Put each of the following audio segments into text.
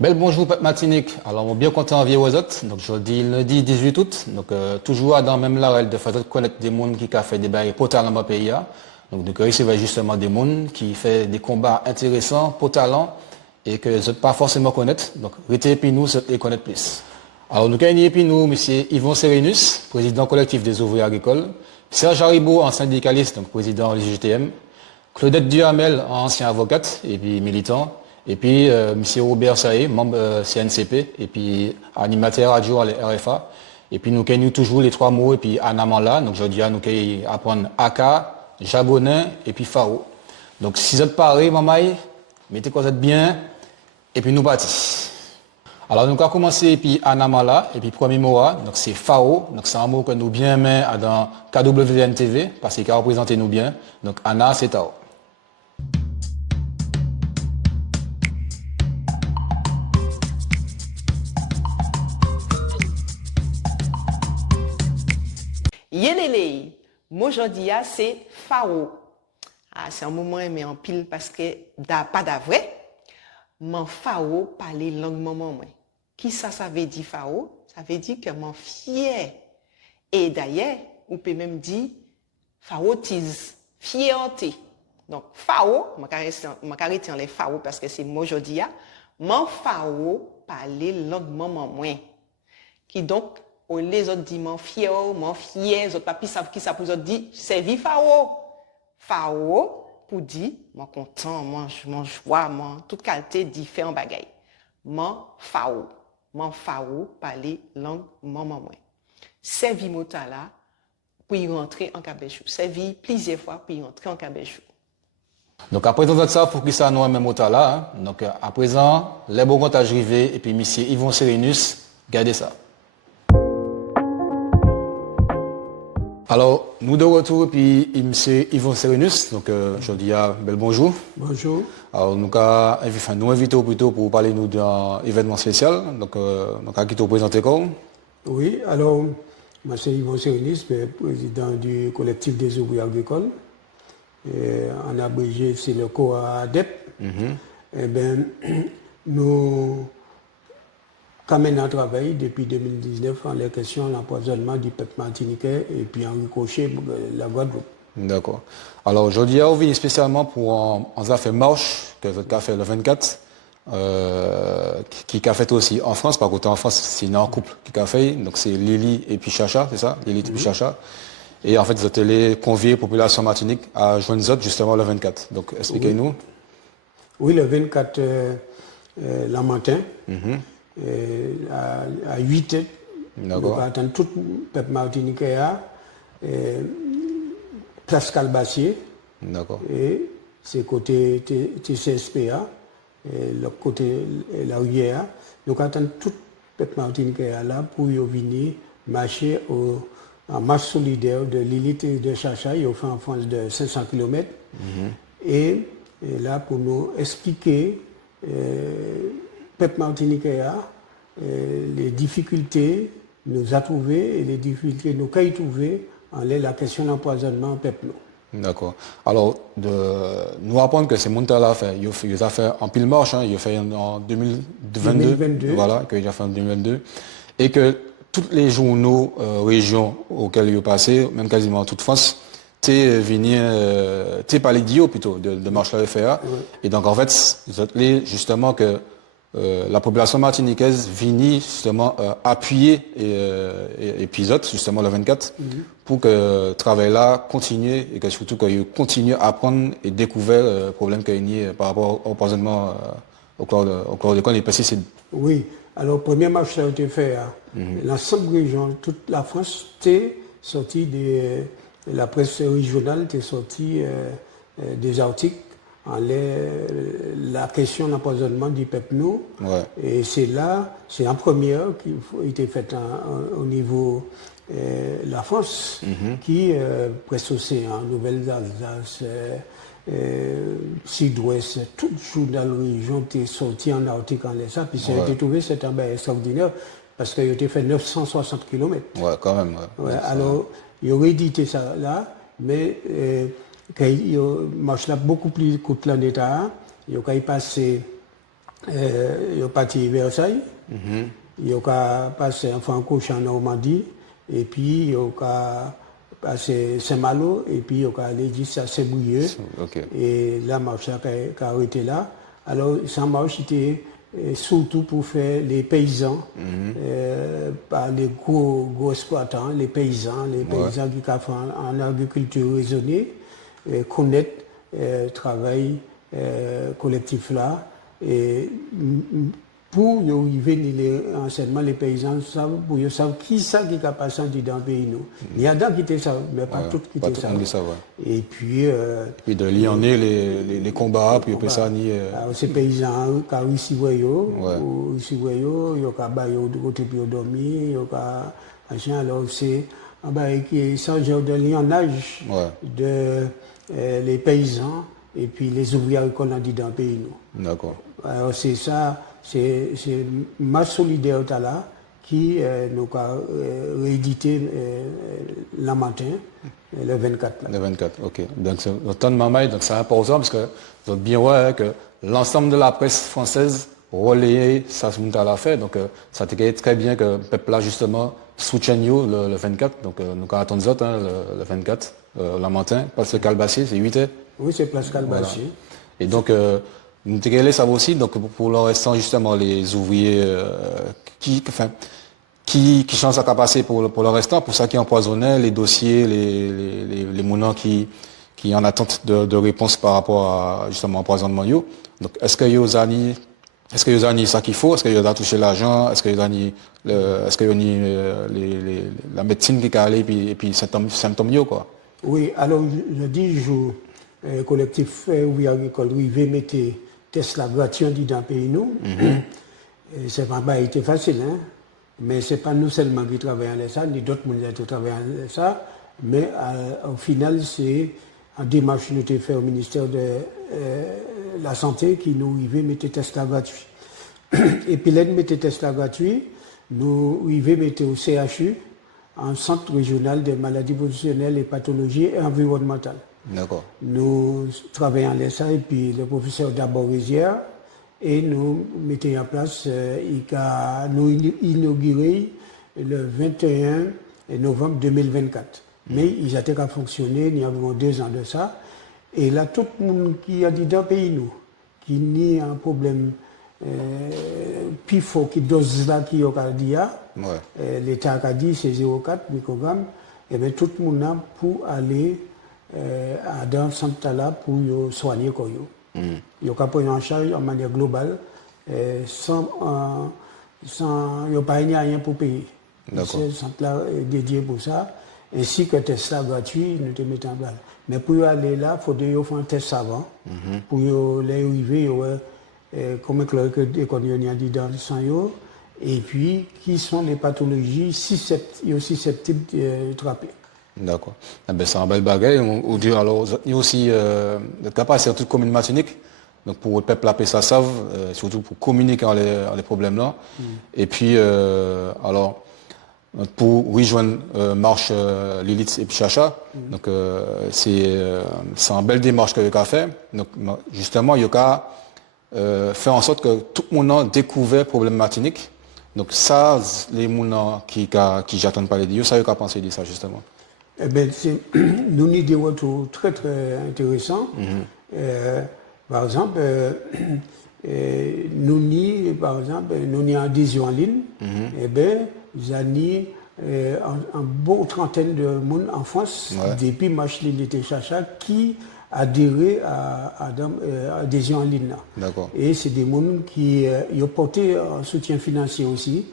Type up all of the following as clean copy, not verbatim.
Bel bonjour, Pep Martinique. Alors, on est bien content de vous autres. Donc, je dis lundi 18 août. Donc, toujours dans même la de faire connaître des mondes qui ont fait des bails pour talent dans le pays. Donc, c'est justement des mondes qui fait des combats intéressants pour talent et que je ne pas forcément connaître. Donc, restez puis nous, les connaître plus. Alors, nous avons puis nous, monsieur Yvon Sérénus, président collectif des ouvriers agricoles. Serge Haribo, ancien syndicaliste, donc président du GTM. Claudette Duhamel, ancien avocate et puis militant. Et puis, M. Robert Saé, membre CNCP, et puis animateur radio à la RFA. Et puis, nous avons toujours les trois mots, et puis Anna Mala. Donc, je dis à nous apprendre Aka, Jabonin, et puis Fao. Donc, si vous êtes parés, maman, mettez quoi vous êtes bien, et puis nous partons. Alors, nous allons commencer, et puis Anna Mala, et puis premier mot, donc c'est Fao. Donc, c'est un mot que nous bien met dans KWN TV, parce qu'il a représenté nous bien. Donc, Anna, c'est Tao. Yelele, moi je dis c'est Fao. C'est un moment mais en pile parce que pas d'avril. Mon Fao parler langue maman moi. Qui ça veut dire Fao? Ça veut dire que mon fier. Et d'ailleurs, on peut même dire Faotise, fierté. Donc Fao, je vais les Fao parce que c'est moi je dis mon Fao parler langue maman moi. Qui donc les autres disent mon fier, les autres papi savent qui ça pour les autres dire c'est vie Fao. Fao pour dire mon content, mon joie, mon toute qualité différent bagaille. Mon Fao parler langue maman moi. C'est vie mota là pour y rentrer en cabechou. C'est vie plusieurs fois pour y rentrer en cabechou. Donc à présent ça pour qui ça nous même mota là. Donc à présent les bons comptages arrivés et puis monsieur Yvon Sérénus, gardez ça. Alors, nous de retour, puis M. Yvon Sérénus, donc je dis bel bonjour. Bonjour. Alors, nous invitons plutôt pour parler nous d'un événement spécial, donc à qui te présenter quoi? Oui, alors, moi c'est Yvon Sérénus, président du collectif des ouvriers agricoles. En abrégé, c'est le COADEP. Eh bien, nous mène un travail depuis 2019 en les questions de l'empoisonnement du peuple martiniquais et puis en ricochet la Guadeloupe. D'accord. Alors aujourd'hui, on vient spécialement pour un fait marche que votre a fait le 24, qui a fait aussi en France. Par contre, en France, c'est un couple qui a fait. Donc c'est Lily et puis Chacha, c'est ça? Lily et puis Chacha. Et en fait, vous avez convié la population martinique à joindre Zot justement le 24. Donc expliquez-nous. Oui, le 24 la matin. À 8 heures, nous attendons tout le peuple martiniquais à place Calbassier. Et c'est côté TCSPA, le côté la rivière. Nous attendons tout le peuple martiniquais là pour venir marcher en marche solidaire de Lilith et de Chacha. Ils ont fait en France de 500 km. Et là, pour nous expliquer peuple martiniquais les difficultés nous a trouvées et les difficultés nous a trouvées en la question de l'empoisonnement peuple. D'accord. Alors, nous apprendre que ces mondes-là, ils ont fait en pile marche, ils ont fait en 2022, voilà, qu'ils ont fait en 2022, et que tous les journaux, régions auxquels ils ont passé, même quasiment toute France, t'es parlé d'IO plutôt, de marche la FA. Oui. Et donc, en fait, justement que la population martiniquaise vient justement appuyer épisode justement le 24 pour que le travail là continue et que surtout qu'il continue à apprendre et découvrir le problème qu'il y a par rapport au empoisonnement au chlordécone et pesticide. Oui, alors première marche a été faite l'ensemble région, toute la France t'est sorti la presse régionale t'est sorti des articles la question de l'empoisonnement du peuple nous. Ouais. Et c'est en première qui a été faite au niveau de la France, qui presse océan, Nouvelle-Alsace, Sud-Ouest, tout le journal région est sorti en article en ça. Puis ça a été trouvé, c'est un bail extraordinaire parce qu'il a été fait 960 km. Ouais, quand même. Ouais, alors, il aurait édité ça là, mais quand il marche là beaucoup plus coûte l'État, il a passé Ils sont partis à Versailles. Ils ont passé en Francorchamps en Normandie. Et puis, ils ont passé Saint-Malo. Et puis, ils ont allé jusqu'à Saint-Brieuc. Okay. Et la marche a arrêté là. Alors, sa marche était surtout pour faire les paysans, par les gros exploitants, les paysans qui font en agriculture raisonnée, connaître le travail collectif là. Et pour arriver les enseignements, les paysans savent, pour ils savent qui ça qui a passé dans le pays nous. Il y a d'autres qui savent, mais pas tous qui savent. Et puis de lier en les combats, puis après ça ni. Ces paysans qui ont ici voyou, ici voyou, ils ont baillé de côté puis dormi, ils ont machin. Alors c'est un bail qui est sans genre de lionnage de les paysans et puis les ouvriers qu'on a dit dans le pays nous. D'accord. Alors c'est ça. C'est ma solidarité là qui nous a réédité le matin, le 24. Là. Le 24, ok. Donc c'est autant de mamaille, donc c'est important parce que vous êtes bien ouais que l'ensemble de la presse française relayait ça ce qu'on a fait. Donc ça t'est très bien que le peuple là justement soutienne le 24. Donc nous attendons ça le 24, le matin, place Calbassier, c'est 8h. Oui, c'est place Calbassier. Voilà. Et donc nous t'es ça aussi, donc pour le restant justement les ouvriers qui changent sa capacité pour le restant, pour ça qui empoisonnaient les dossiers, les moulins qui en attente de réponse par rapport à justement empoisonnement yo. Donc est-ce que yo zani ça qu'il faut, est-ce que yo a touché l'argent, est-ce que yo ni la médecine qui est allée et puis symptômes yo quoi. Oui, alors je dis collectif ouvrier agricole rivé mettait Tesla gratuit dans le pays nous. C'est pas été facile, hein? Mais c'est pas nous seulement qui travaillons à ça, ni d'autres monde qui travaillent à ça, mais au final c'est en démarche nous fait au ministère de la santé qui nous arrivait mettre Tesla gratuit. Et puis là mettre Tesla gratuit, nous arrivait mettre au CHU, en centre régional des maladies professionnelles et pathologies environnementales. D'accord. Nous travaillons à ça et puis le professeur Daborézière et nous mettons en place, nous inauguré le 21 novembre 2024. Mais ils étaient qu'à fonctionner, il y a environ 2 ans de ça. Et là, tout le monde qui a dit dans le pays, nous, qui n'y a un problème, puis faut qui dose là qui a dit, l'État a dit c'est 0,4 microgrammes, et bien tout le monde a pour aller dans le centre là pour soigner quoi yo. Yo ka prendre en charge en manière globale sans yo pas rien pour payer. Ce centre là est dédié pour ça ainsi que test gratuit nous te mettons en place. Mais pour aller là, il faut faire un test avant pour les arriver comme que a dit dans le sang yo et puis qui sont les pathologies susceptibles de trapper. D'accord. Eh ben, c'est un bel bagage. Alors, il y a aussi d'être capable de toute commune Martinique. Donc pour le peuple appeler ça savent, surtout pour communiquer les problèmes là. Et puis alors pour rejoindre marche Lilith et puis Chacha. Donc c'est une belle démarche que a fait. Donc justement il y a faire en sorte que tout le monde découvre le problème Martinique. Donc ça les gens qui j'attends parler de ça il y a pensé de ça justement. Eh bien, nous avons des retours très très intéressants. Par exemple, nous avons adhésion en ligne. Eh bien, nous avons un bon trentaine de monde en France, depuis Marche Lilith Chacha, qui adhéré à adhésion en ligne. Et c'est des gens qui ont porté un soutien financier aussi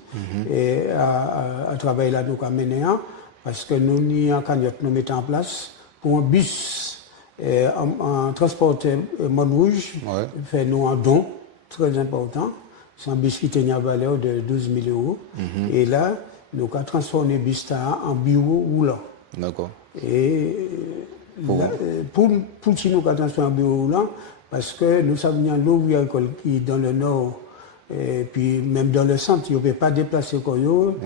à travailler là, nous avons mené. Parce que nous, en cagnotte, nous mettons en place pour un bus en transporteur Montrouge, fait nous un don très important. C'est un bus qui tenait à valeur de 12 000 €. Et là, nous avons transformé le bus en bureau roulant. D'accord. Et pour qui nous avons transformé en bureau roulant, parce que nous savons qu'il y a l'ouvrier agricole qui est dans le nord. Et puis même dans le centre, il ne peut pas déplacer Koyo,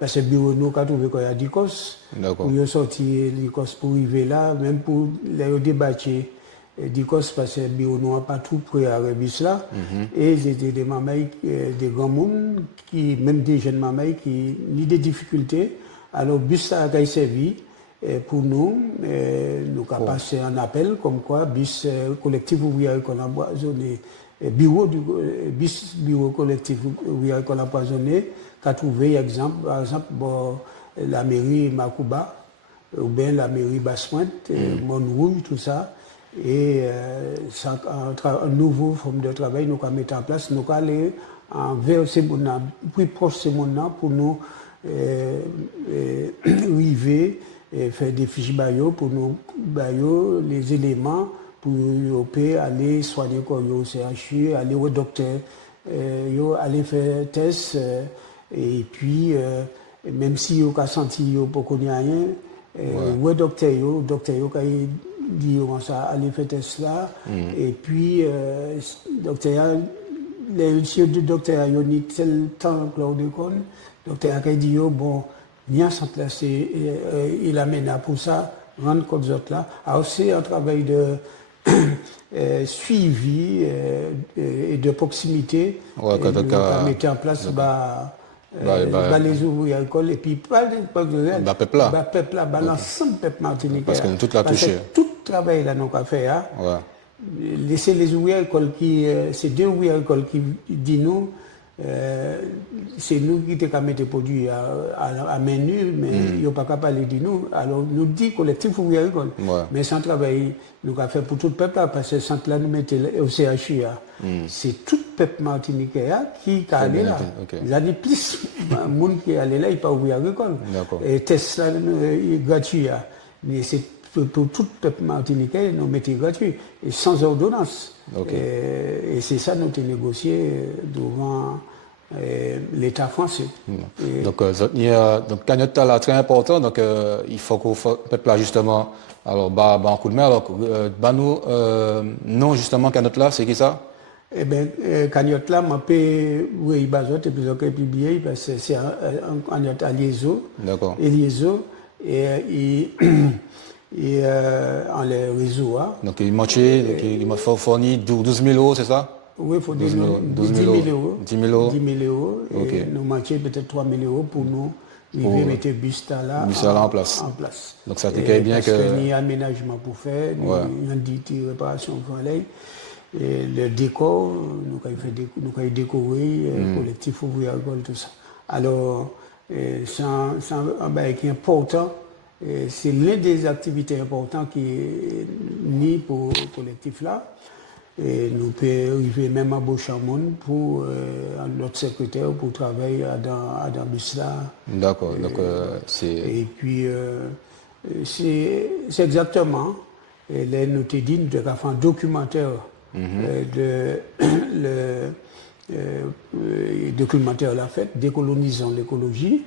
parce que le bureau nous a trouvé qu'il y a d'Icos. Pour sortir l'Icos pour arriver là, même pour les débattre d'Écosse parce que le bureau n'a pas tout prêt à bus là. Et c'était des mamans, des grands monde, qui, même des jeunes mamans qui ont des difficultés. Alors, bus là a servi pour nous, nous avons passé un appel comme quoi, bus collectif ouvrier qu'on a empoisonné, bureau collectif ouvrier qu'on a empoisonné, qui a trouvé, par exemple, bon, la mairie Makouba, ou bien la mairie Basse-Pointe, Monrouge, tout ça. Et ça, un nouveau forme de travail, nous allons mettre en place, nous allons aller vers ces mondes, plus proche de ces mondes pour nous arriver et faire des fiches baillot pour nous baillot les éléments pour aller soigner au CHU, aller au docteur, aller faire test et puis même si vous avez senti que vous n'avez rien, le docteur dit ça, aller faire test là et puis docteur les monsieur du docteur a eu tel temps chlordécone, docteur a dit bon bien centre là c'est il amène pour ça rendre compte autres là. Alors c'est un travail de suivi et de proximité mettre en place les ouvriers agricoles et puis pas le peuple là l'ensemble peuple martiniquais parce que tout l'a touché tout travail là nous avons fait laisser les ouvriers agricoles qui c'est deux ouvriers agricoles qui disent nous c'est nous qui te mettre des produits à main nue, mais il n'y a pas qu'à parler de nous. Alors, nous dit collectif ouvrier agricole. Mais sans travail, nous avons fait pour tout le peuple, parce que sans là, nous mettons au CHU. C'est tout le peuple martiniquais qui est allé là. Il y a plus de monde qui est allé là, il n'est pas ouvrier agricole. Et test là, gratuit. Mais c'est pour tout le peuple martiniquais, nous mettons gratuit. Et sans ordonnance. Et c'est ça nous avons négocié devant l'État français. Donc, cagnotte là très important. Donc, il faut que le peuple là justement, alors un coup de main. Alors, nous non justement cagnotte là, c'est qui ça? Eh bien, cagnotte là, je peux oui bazote et puis je peux publier parce que c'est un cagnotte à liaison. D'accord. Et liaison et en les réseaux. Donc il m'a fourni 12 000 euros, c'est ça? Oui, il faut 10 000 euros. 10 000 euros. 10 000 euros. Et nous manquons peut-être 3 000 euros pour nous mettre Busta là en place. Donc ça t'écrit bien que. Parce qu'il y a un aménagement pour faire, il y a une réparation pour aller. Et le décor, nous avons décoré, collectif ouvrier agricole, tout ça. Alors, c'est un bail qui est important. C'est l'une des activités importantes qui est ni pour le collectif là. Et nous pouvons arriver même à Beauchamon pour notre secrétaire pour travailler dans Busla. D'accord. Donc c'est. Et puis c'est exactement. Et là nous te dit de faire un documentaire documentaire la fête décolonisant l'écologie.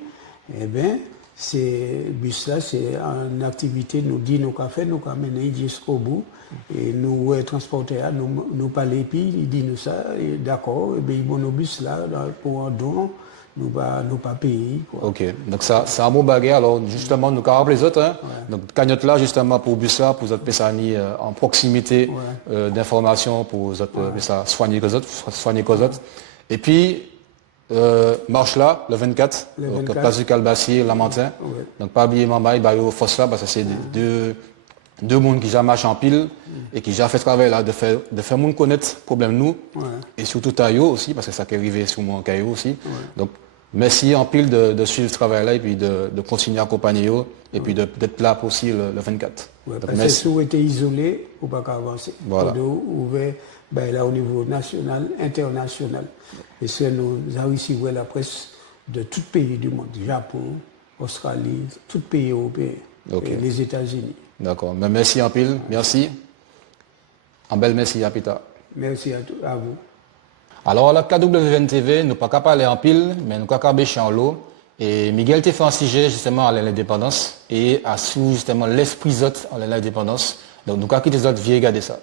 Eh bien c'est Busla, c'est une activité nous dit nous qu'a fait nous qu'a mené jusqu'au bout et nous transporter nous parler puis il dit nous ça d'accord et bien bon nos bus là pour un don nous pas payer quoi. OK. Donc ça c'est un bon bagage alors justement nous rappeler les autres donc cagnotte là justement pour Busla pour autres Pessani en proximité d'information pour autres ça soigner les autres et puis marche là, le 24, donc place du Calbassier, Lamentin. Donc pas oublier Mambaï, Bayo, Fosse là, parce que c'est deux mondes qui jamais marchent en pile et qui déjà fait travail là, de faire monde connaître le problème nous. Et surtout Tayo aussi, parce que ça qui est arrivé sur mon caillou aussi. Donc merci en pile de suivre ce travail là et puis de continuer à accompagner eux et puis d'être là aussi le 24. Donc, parce que si vous êtes isolé, vous ne pouvez pas avancer. Voilà. Ouvert là au niveau national, international. Et c'est nous avons ici la presse de tout pays du monde, Japon, Australie, tout pays européen, et les États-Unis. D'accord. Mais merci en pile, merci. Un bel merci à Pita. Merci à vous. Alors la KWNTV, nous pas qu'à parler en pile, mais nous qu'à bêcher en l'eau. Et Miguel t'a fait un sujet justement à l'indépendance et à sous justement l'esprit zot à l'indépendance. Donc nous qu'à quitter les autres, viens regarder ça.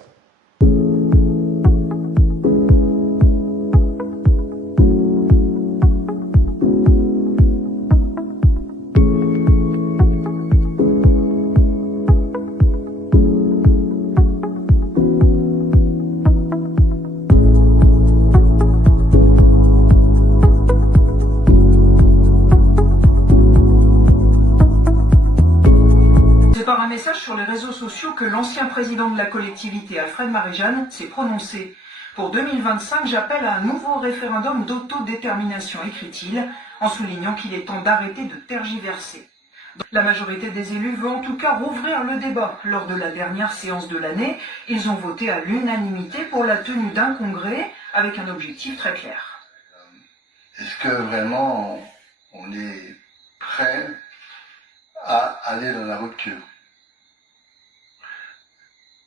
par un message sur les réseaux sociaux que l'ancien président de la collectivité, Alfred Marie-Jeanne, s'est prononcé. Pour 2025, j'appelle à un nouveau référendum d'autodétermination, écrit-il, en soulignant qu'il est temps d'arrêter de tergiverser. La majorité des élus veut en tout cas rouvrir le débat. Lors de la dernière séance de l'année, ils ont voté à l'unanimité pour la tenue d'un congrès avec un objectif très clair. Est-ce que vraiment on est prêt à aller dans la rupture?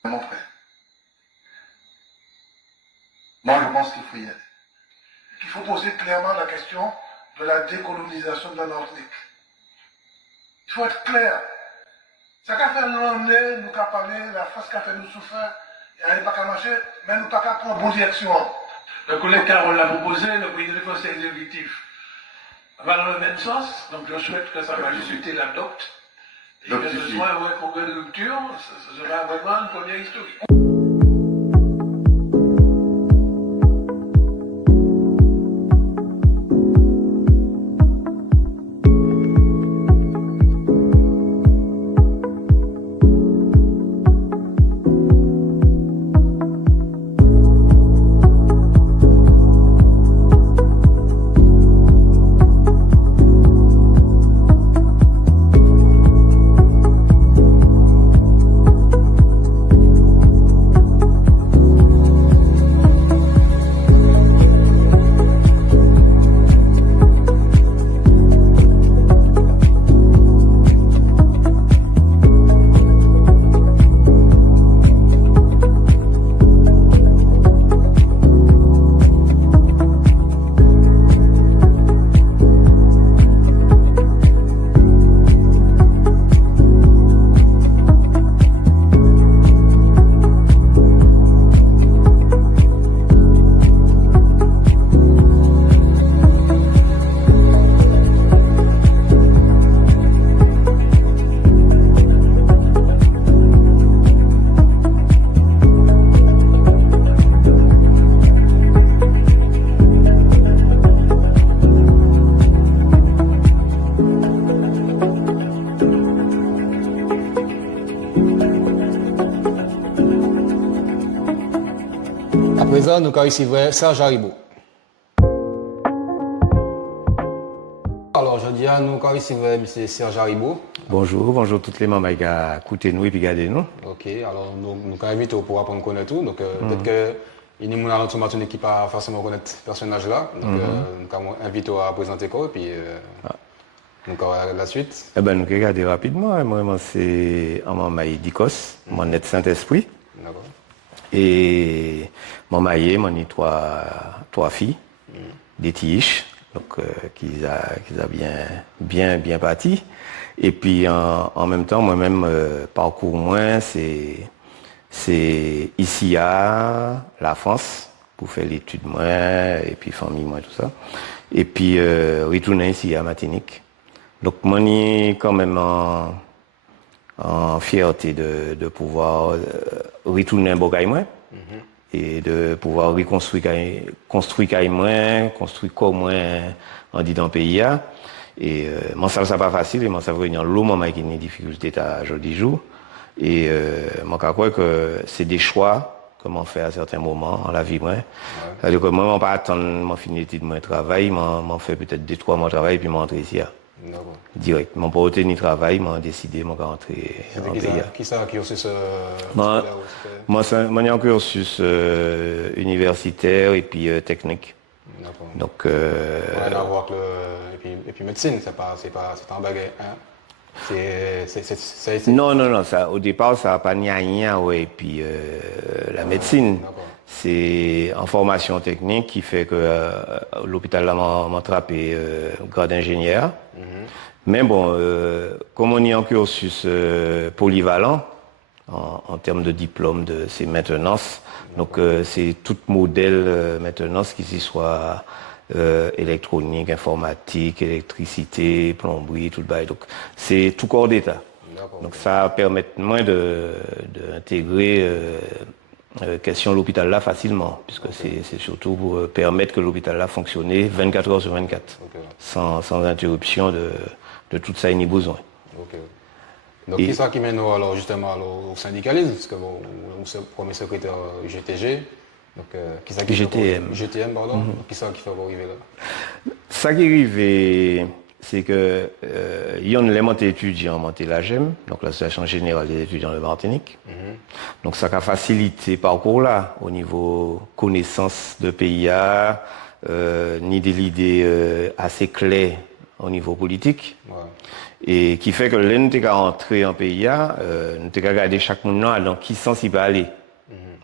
Vraiment prêt. Moi, je pense qu'il faut y aller. Il faut poser clairement la question de la décolonisation de la Martinique. Il faut être clair. Ça qu'a fait l'année, nous qu'a parlé, la France qu'a fait nous souffrir, et elle n'est pas qu'à marcher, mais nous pas qu'à prendre bonne direction. Le collègue Carole l'a proposé, le président du conseil exécutif va dans le même sens, donc je souhaite que sa majesté l'adopte. Et que ce soit un vrai congrès de rupture, ce sera vraiment une première historique. À présent, nous recevons Serge Haribo. Alors, aujourd'hui, nous recevons M. Serge Haribo. Bonjour, bonjour toutes les membres qui ont écouté nous et puis regardé nous. Ok, alors nous invitons pour apprendre à connaître tout. Donc, peut-être que il y a des gens qui ne connaissent pas forcément connaître ce personnage-là. Donc, nous invitons à présenter quoi et puis donc, la suite. Eh ben, nous regardons rapidement. Moi, c'est un membre d'ICOS, mon net Saint-Esprit. D'accord. Et mon marié, mon eu trois filles, des tiches, donc qui a bien parti. Et puis en même temps, moi-même parcours moins, c'est ici à la France pour faire l'étude moi et puis famille moi tout ça. Et puis retourner ici à Martinique. Donc moi quand même en fierté de pouvoir retourner un bocaille moins et de pouvoir construire moins, construire comme moins en dit dans le pays. Et moi ça pas facile et moi ça veut venir l'eau moi qui a des difficultés à aujourd'hui jour et moi je crois que c'est des choix que m'on fait à certains moments dans la vie moi. C'est-à-dire que moi on pas attendre mon fini de mon travail, m'en fait peut-être 2-3 mois de travail puis m'entrer ici. Direct. Mon pas obtenu travail, m'a décidé de rentrer en pays. Qui ça qui a aussi ce moi c'est un cursus universitaire et puis technique. D'accord. Donc rien à voir avec et puis médecine, c'est pas un bagage hein. Non, ça au départ ça n'a pas ni rien ouais, et puis la médecine. C'est en formation technique qui fait que l'hôpital m'a attrapé grade d'ingénieur. Mais bon, comme on est en cursus polyvalent, en termes de diplôme, c'est maintenance. Donc c'est tout modèle maintenance qui s'y soit électronique, informatique, électricité, plomberie, tout le bail. Donc c'est tout corps d'état. Donc ça permet moins d'intégrer question l'hôpital là facilement, puisque c'est surtout pour permettre que l'hôpital là fonctionne 24 heures sur 24, sans interruption de tout ça ni besoin. Donc, qui ça qui mène alors, justement au syndicalisme? Parce que vous êtes premier secrétaire UGTG. Donc, qui ça qui GTM. GTM, pardon. Qui ça qui fait pour arriver là? Ça qui arrive, c'est que il y a un monté étudiant, monté l'AGEM, donc l'Association Générale des étudiants de Martinique. Donc ça a facilité ce parcours-là au niveau connaissance de PIA, ni des idées assez claires au niveau politique. Ouais. Et qui fait que là, nous sommes rentrés en PIA, nous avons regardé chaque monde dans qui sens il va aller.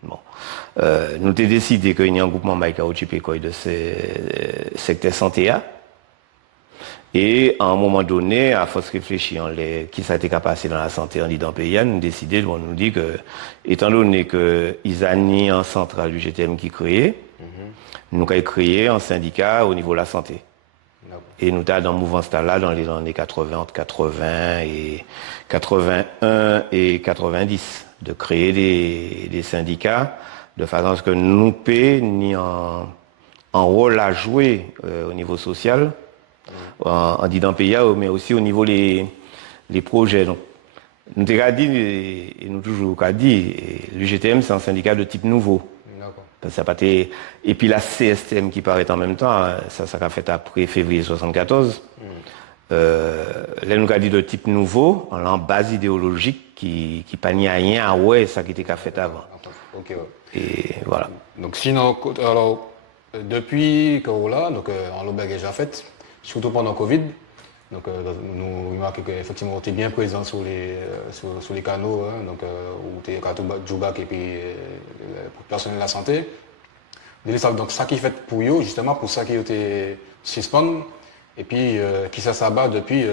Bon. Nous avons décidé qu'il y a un groupement qui a occupé de ce secteur santé. Et à un moment donné, à force de réfléchir qui ça a été passé dans la santé en dans le pays, nous avons décidé, on nous dit que, étant donné qu'ils ont un central du GTM qui créé, nous avons créé un syndicat au niveau de la santé. Et nous sommes dans le mouvement là dans les années 80, entre 80 et 81 et 90, de créer des syndicats de façon à ce que nous payions un rôle à jouer au niveau social, en disant pays, mais aussi au niveau des projets. Donc, nous avons dit, et nous toujours dit, l'UGTM c'est un syndicat de type nouveau. Ça pas été... Et puis la CSTM qui paraît en même temps, ça a fait après février 74. Là, nous avons dit de type nouveau, en base idéologique qui pas ni rien à ouais, ça qui était fait avant. Okay, ouais. Et voilà. Donc sinon, alors, depuis Corolla, donc en l'auberge déjà faite, surtout pendant Covid, donc nous remarquons qu'effectivement on était bien présent sur les canaux, hein, donc où tu es Djoubak et puis le personnel de la santé. Donc ça qui fait pour eux, justement pour ça qui était suspend et puis qui ça s'abat depuis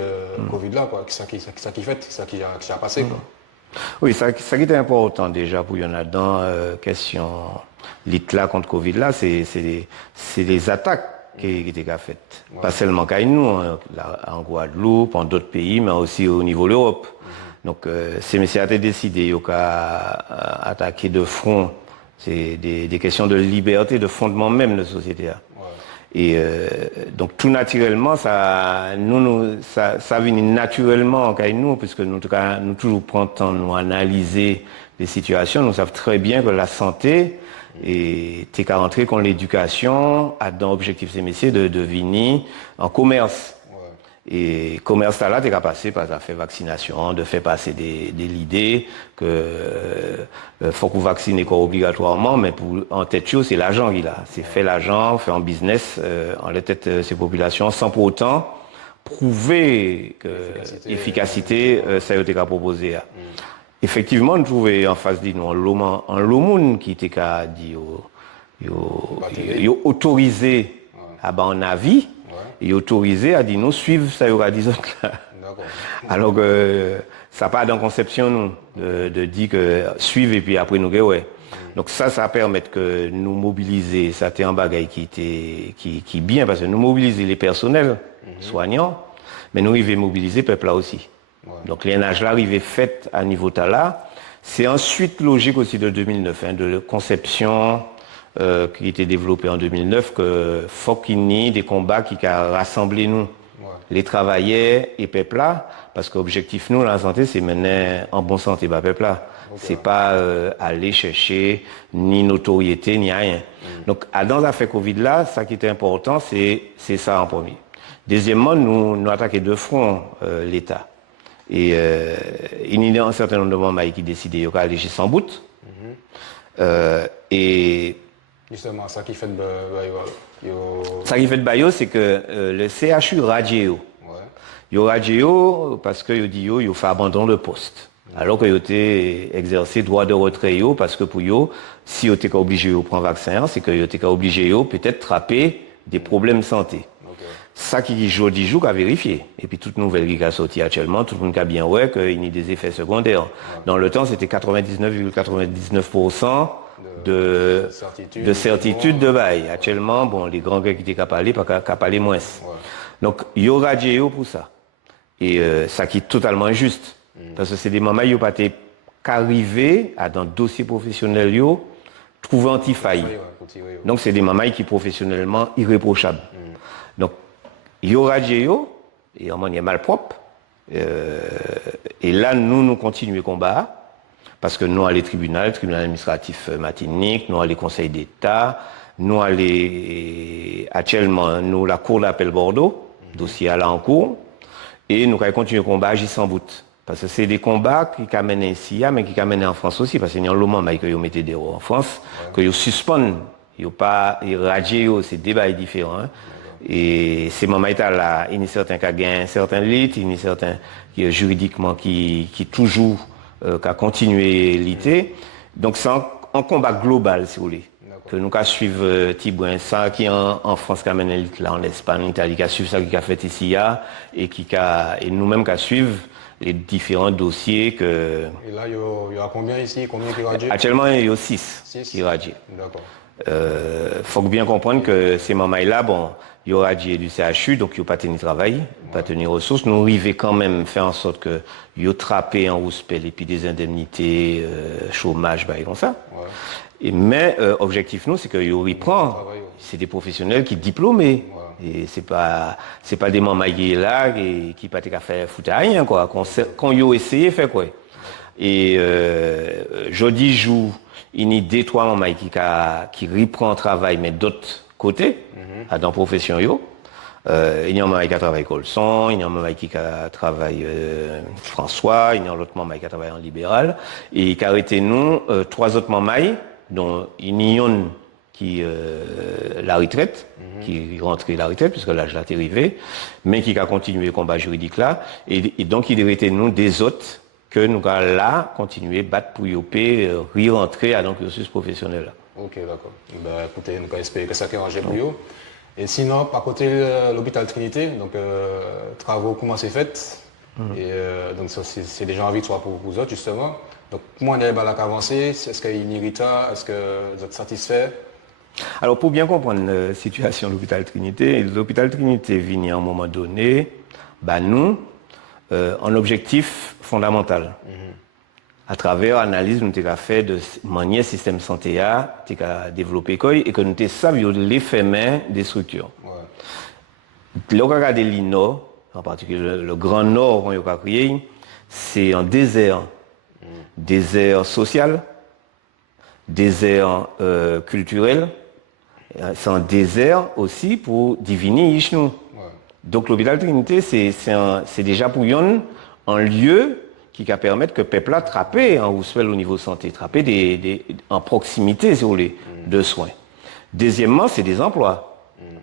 Covid là quoi, ça qui fait, ça qui a passé quoi. Oui, ça qui était important déjà pour y en a dans question l'ITLA contre Covid là, c'est des attaques qui étaient faites. Ouais. Pas seulement qu'à nous, en Guadeloupe, en d'autres pays, mais aussi au niveau de l'Europe. Donc, ces messieurs ont décidé qu'à attaquer de front, c'est des questions de liberté, de fondement même de la société. Ouais. Et donc, tout naturellement, ça vient naturellement qu'à nous, puisque nous toujours prenons le temps de nous analyser les situations. Nous savons très bien que la santé, et t'es qu'à rentrer con l'éducation a dans objectif ces métiers de venir en commerce. Ouais. Et commerce là t'es qu'à passer par la fait vaccination, de faire passer des l'idée que faut qu'on vaccine quoi obligatoirement, mais pour en tête c'est l'argent qu'il a, c'est faire l'argent, faire un business en la tête ces populations sans pour autant prouver que l'efficacité ça a été proposé. Effectivement, nous trouvons en face de nous un lomoun qui était qu'à dire autorisé à avoir un avis et autorisé à dire nous suivre ça y aura des autres là. Alors que ça pas dans conception nous de dire que suivre et puis après nous ouais. Donc ça permet que nous mobiliser, ça était un bagage qui bien parce que nous mobiliser les personnels soignants, mais nous arriver mobiliser peuple là aussi. Ouais. Donc l'INH là arrivé fait à niveau là, c'est ensuite logique aussi de 2009, hein, de conception qui était développée en 2009 que faut qu'il y ait des combats qui rassemblent nous, les travailleurs et peuple là, parce que l'objectif nous la santé c'est mener en bonne santé bah peuple là, c'est pas aller chercher ni notoriété ni rien. Donc dans l'affaire Covid là, ça qui était important c'est ça en premier. Deuxièmement, nous attaquons de front l'État. Et il y a un certain nombre de membres qui décident d'aller chez sans bout. Et justement, ça qui fait de Bayo. Ça qui fait de Bayo, c'est que le CHU radio. Il radio parce que dit il fait abandon de poste. Alors que il était exercé droit de retrait parce que pour eux, si il était obligé de prendre vaccin, c'est qu'il était obligé peut-être trapper des problèmes de santé. Ça qui dit jour à vérifier. Et puis toute nouvelle qui a sorti actuellement, tout le monde a bien ouais qu'il y a des effets secondaires. Dans le temps, c'était 99,99% de certitude de bail. Actuellement, bon, les grands gars qui étaient capables, pas capables moins. Donc, il y aura Dieu pour ça. Et ça qui est totalement injuste. Parce que c'est des moments qui n'ont pas qu'arriver à dans le dossier professionnel, trouver anti-faille. Donc, c'est des moments qui sont professionnellement irréprochables. Donc, il y aura Dieu, et en manière malpropre, Et là, nous continuons le combat. Parce que nous, les tribunal administratif Martinique, nous, les conseils d'État, nous, actuellement, nous, la Cour d'appel Bordeaux, dossier à la en cours, et nous allons continuer le combat à sans bout. Parce que c'est des combats qui amènent ici, mais qui amènent en France aussi, parce qu'il y a un moment que vous mettez des roues en France, que vous suspendez, vous pas radier, c'est des débats différents. Hein. Et c'est mon maître là, il y a certains qui gagnent certains litres, il y a certains qui juridiquement qui toujours qu'à continuer l'été. Donc c'est un combat global, si vous voulez. Que nous qu'à suivre Tibouin, ça qui en France qui amène l'élite là, en Espagne, en Italie, qui a suivi ça qui a fait ici, et nous-mêmes qu'à suivre les différents dossiers que... Et là, il y a combien ici? Combien qui radient? Actuellement, il y a 6 qui radient. D'accord. Faut bien comprendre que ces mamans-là, bon, il y aura du CHU, donc il n'y a pas tenu travail, pas tenu ressources. Nous arrivons quand même faire en sorte que il y a trappé en rouspel et puis des indemnités, chômage, bah, comme ça. Ouais. Mais objectif nous, c'est qu'il y reprend. C'est des professionnels qui diplômés. Ouais. Et c'est pas des mamans là qui pas qu'à faire foutre à rien quoi. Quand ils ont essayé, fait quoi. Et jeudi jour, il y a des trois mamans qui reprend le travail, mais d'autres côtés, dans la profession. Il y a un maman qui travaille Colson, il y a un maman qui travaille François, il y a l'autre maman qui travaille en libéral. Et qui a arrêté nous, 3 autres mamans, dont il y a une qui la retraite, qui rentrée la retraite, puisque l'âge là est arrivé, mais qui a continué le combat juridique là. Et donc il a été nous des autres que nous allons là continuer à battre pour y rentrer à un cursus professionnel. Ok, d'accord. Ben, écoutez, nous allons espérer que ça va arranger pour vous. Et sinon, à côté de l'hôpital Trinité, donc travaux comment c'est fait. Et donc c'est déjà un victoire pour vous autres justement. Donc comment on est avancé? Est-ce qu'il y a une irrita? Est-ce que vous êtes satisfait? Alors pour bien comprendre la situation de l'hôpital Trinité vient à un moment donné, bah nous, un objectif fondamental. À travers l'analyse que nous avons fait de manière système santé a développé et que nous avons savions l'effet main des structures. Ouais. Là, on regarde l'Inno, en particulier le Grand Nord qu'on a créé, c'est un désert. Désert social, désert culturel, c'est un désert aussi pour diviner Ishnu. Ouais. Donc l'hôpital Trinité, c'est déjà pour yon un lieu qui va permettre que le peuple a trappé en Roussel au niveau santé, trapper en proximité, si vous voulez, de soins. Deuxièmement, c'est des emplois.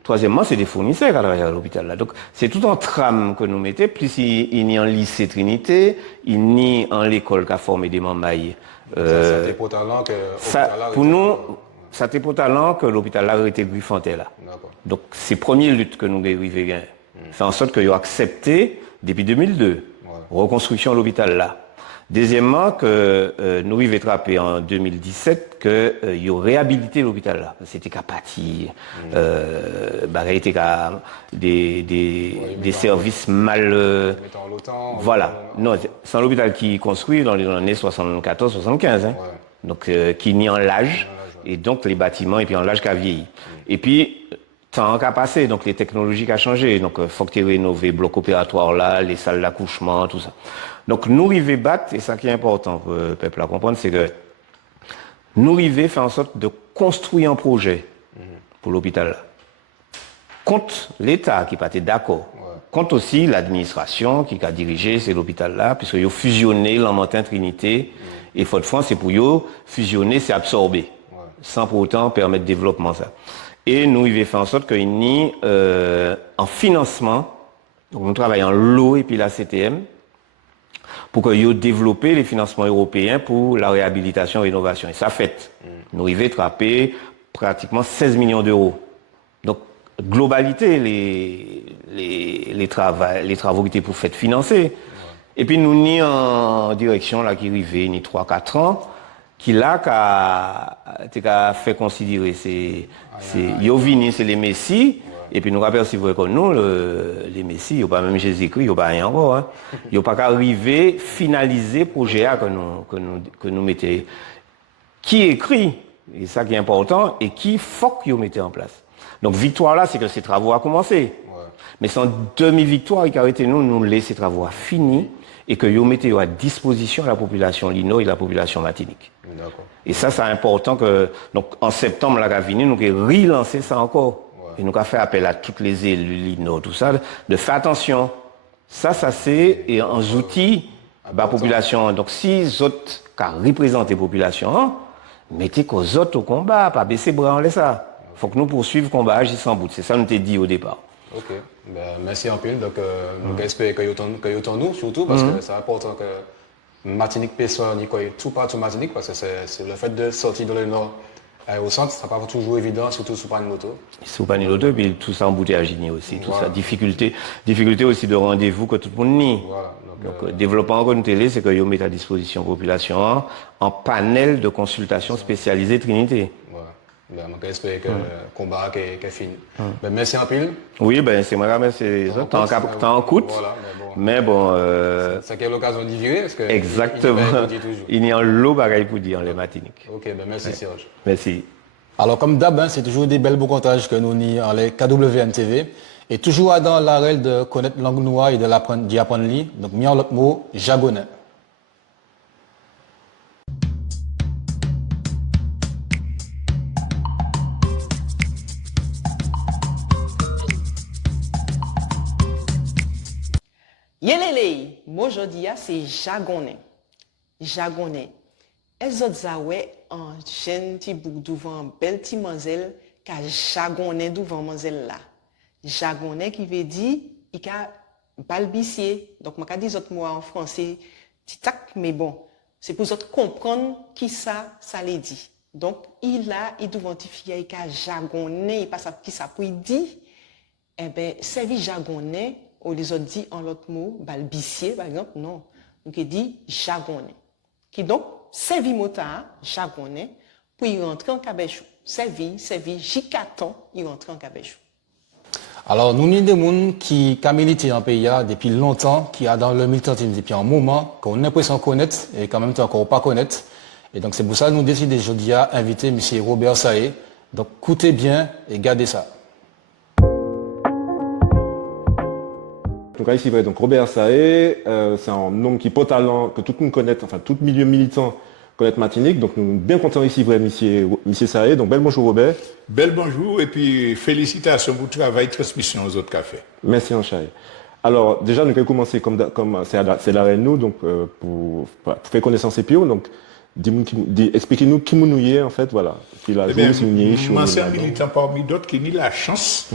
Troisièmement, c'est des fournisseurs à l'hôpital là. Donc, c'est tout un trame que nous mettons. Plus il y a un lycée Trinité, il y a l'école qui a formé des membres. Ça t'est pour talent que pour nous, ça t'est pour talent que l'hôpital là a été griffanté là. Donc, c'est la première lutte que nous avons gagné. Faire en sorte qu'ils ont accepté depuis 2002. Reconstruction de l'hôpital là. Deuxièmement, que nous avons attrapé en 2017 que il a réhabilité l'hôpital là. C'était qu'à partir, était qu'à des services mal. Voilà. Non, c'est un hôpital qui est construit dans les années 74-75, hein. Ouais. Donc qui nie en l'âge et donc les bâtiments et puis en l'âge qui a vieilli. Et puis temps qui a passé, donc les technologies qui ont changé. Donc faut que tu rénoves les blocs opératoires là, les salles d'accouchement, tout ça. Donc, nous arrivons à battre, et ça qui est important pour le peuple à comprendre, c'est que nous arrivons à faire en sorte de construire un projet pour l'hôpital. Contre l'État qui n'a pas été d'accord, contre aussi l'administration qui a dirigé l'hôpital là, puisqu'ils ont fusionné l'Ammantin Trinité, et Fort-de-France, c'est pour eux, fusionner, c'est absorber, sans pour autant permettre le développement ça. Et nous arrivons à faire en sorte qu'il y ait en financement, donc nous travaillons en l'eau et puis la CTM, pour qu'ils aient développé les financements européens pour la réhabilitation et rénovation. Et ça fait. Nous arrivons à attraper pratiquement 16 millions d'euros. Donc, globalité, les travaux qui étaient pour faire financer. Et puis, nous ni en direction là qui arrivait, ni 3-4 ans, qui là a fait considérer Yovini, c'est les Messies. Et puis nous apercevons que nous, les Messies, il n'y a pas même Jésus-Christ, il n'y a pas rien encore. Hein. Il n'y a pas qu'à arriver, finaliser le projet que nous mettons. Qui écrit, et ça qui est important, et qui faut que vous mettez en place. Donc victoire là, c'est que ces travaux ont commencé. Ouais. Mais sans demi-victoire, il a arrêté nous laisser ces travaux finis. et que vous mettez à disposition la population Lino et la population Martinique. D'accord. Et ça, c'est important que, donc, en septembre, la Ravine, nous avons relancé ça encore. Et nous avons fait appel à toutes les élus Lino, tout ça, de faire attention. Ça c'est un outil à la population. Donc, si les autres qui représentent la population, mettez qu'aux autres au combat, pas baisser bras en laisse ça. Il faut que nous poursuivions le combat, agir sans bout. C'est ça que nous t'ai dit au départ. Ok, ben, merci en pile. Donc, nous espérons que vous entendez nous, surtout parce que c'est important que Martinique puisse tout partout Martinique, parce que c'est le fait de sortir dans le nord au centre, ça n'est pas toujours évident, surtout sous pas de moto. Sous pas de moto, puis tout ça embouteillage aussi, tout Voilà. ça. Difficulté aussi de rendez-vous que tout le monde nie. Voilà. Donc, développement encore une télé, c'est que vous mettez à disposition la population en panel de consultation spécialisée Trinité. Voilà. Ben, on espère que le combat est fini. Ben, merci en pile. Oui, ben c'est moi, merci les autres. T'es en coûte. Voilà, Mais bon, ça a l'occasion d'y virer parce que exactement. Il y a un lot bagaille pour dire les Martiniques. Ok, ben merci Serge. Merci. Alors comme d'hab, c'est toujours des belles beaux comptages que nous n'y en les KWN TV. Et toujours dans l'arrêt de connaître langue noire et d'y apprendre lire. Donc mis en l'autre mot, jagonais. Yelele, moi aujourd'hui, c'est jagonais. Jagonais. Les autres zaoué en jeune petit bouc devant belle petite mademoiselle qui a jagonais devant mademoiselle là. Jagonais qui veut dire il a balbutier. Donc moi dis autres mots en français tac mais bon, c'est pour autres comprendre qui ça les dit. Donc il identifié qu'il a jagonais, il pas ça qui ça pour dire. Eh ben servi jagonais ou les autres dit en l'autre mot balbutier par exemple non. Donc il dit jagonais. Qui donc servi motard jagonais pour y rentrer en cabechou. Servi J4 il rentre en cabechou. Alors, nous avons des gens qui ont milité en pays depuis longtemps, qui a dans le militantisme depuis un moment, qu'on a l'impression de connaître et qu'en même temps qu'on ne pas connaître. Et donc, c'est pour ça que nous décidons aujourd'hui à inviter M. Robert Saé. Donc, écoutez bien et gardez ça. Donc ici, donc Robert Saé, c'est un nom qui porte talent, que tout le monde connaît, enfin tout milieu militant connaît Martinique. Donc nous sommes bien contents ici, vrai, monsieur Saé. Donc bel bonjour Robert. Bel bonjour et puis félicitations pour le travail transmission aux autres cafés. Merci Anchaï. Alors déjà nous allons commencer comme c'est la reine nous, donc pour faire connaissance et puis donc expliquez-nous qui nous y est en fait, voilà. Puis la moi c'est un militant parmi d'autres qui a la chance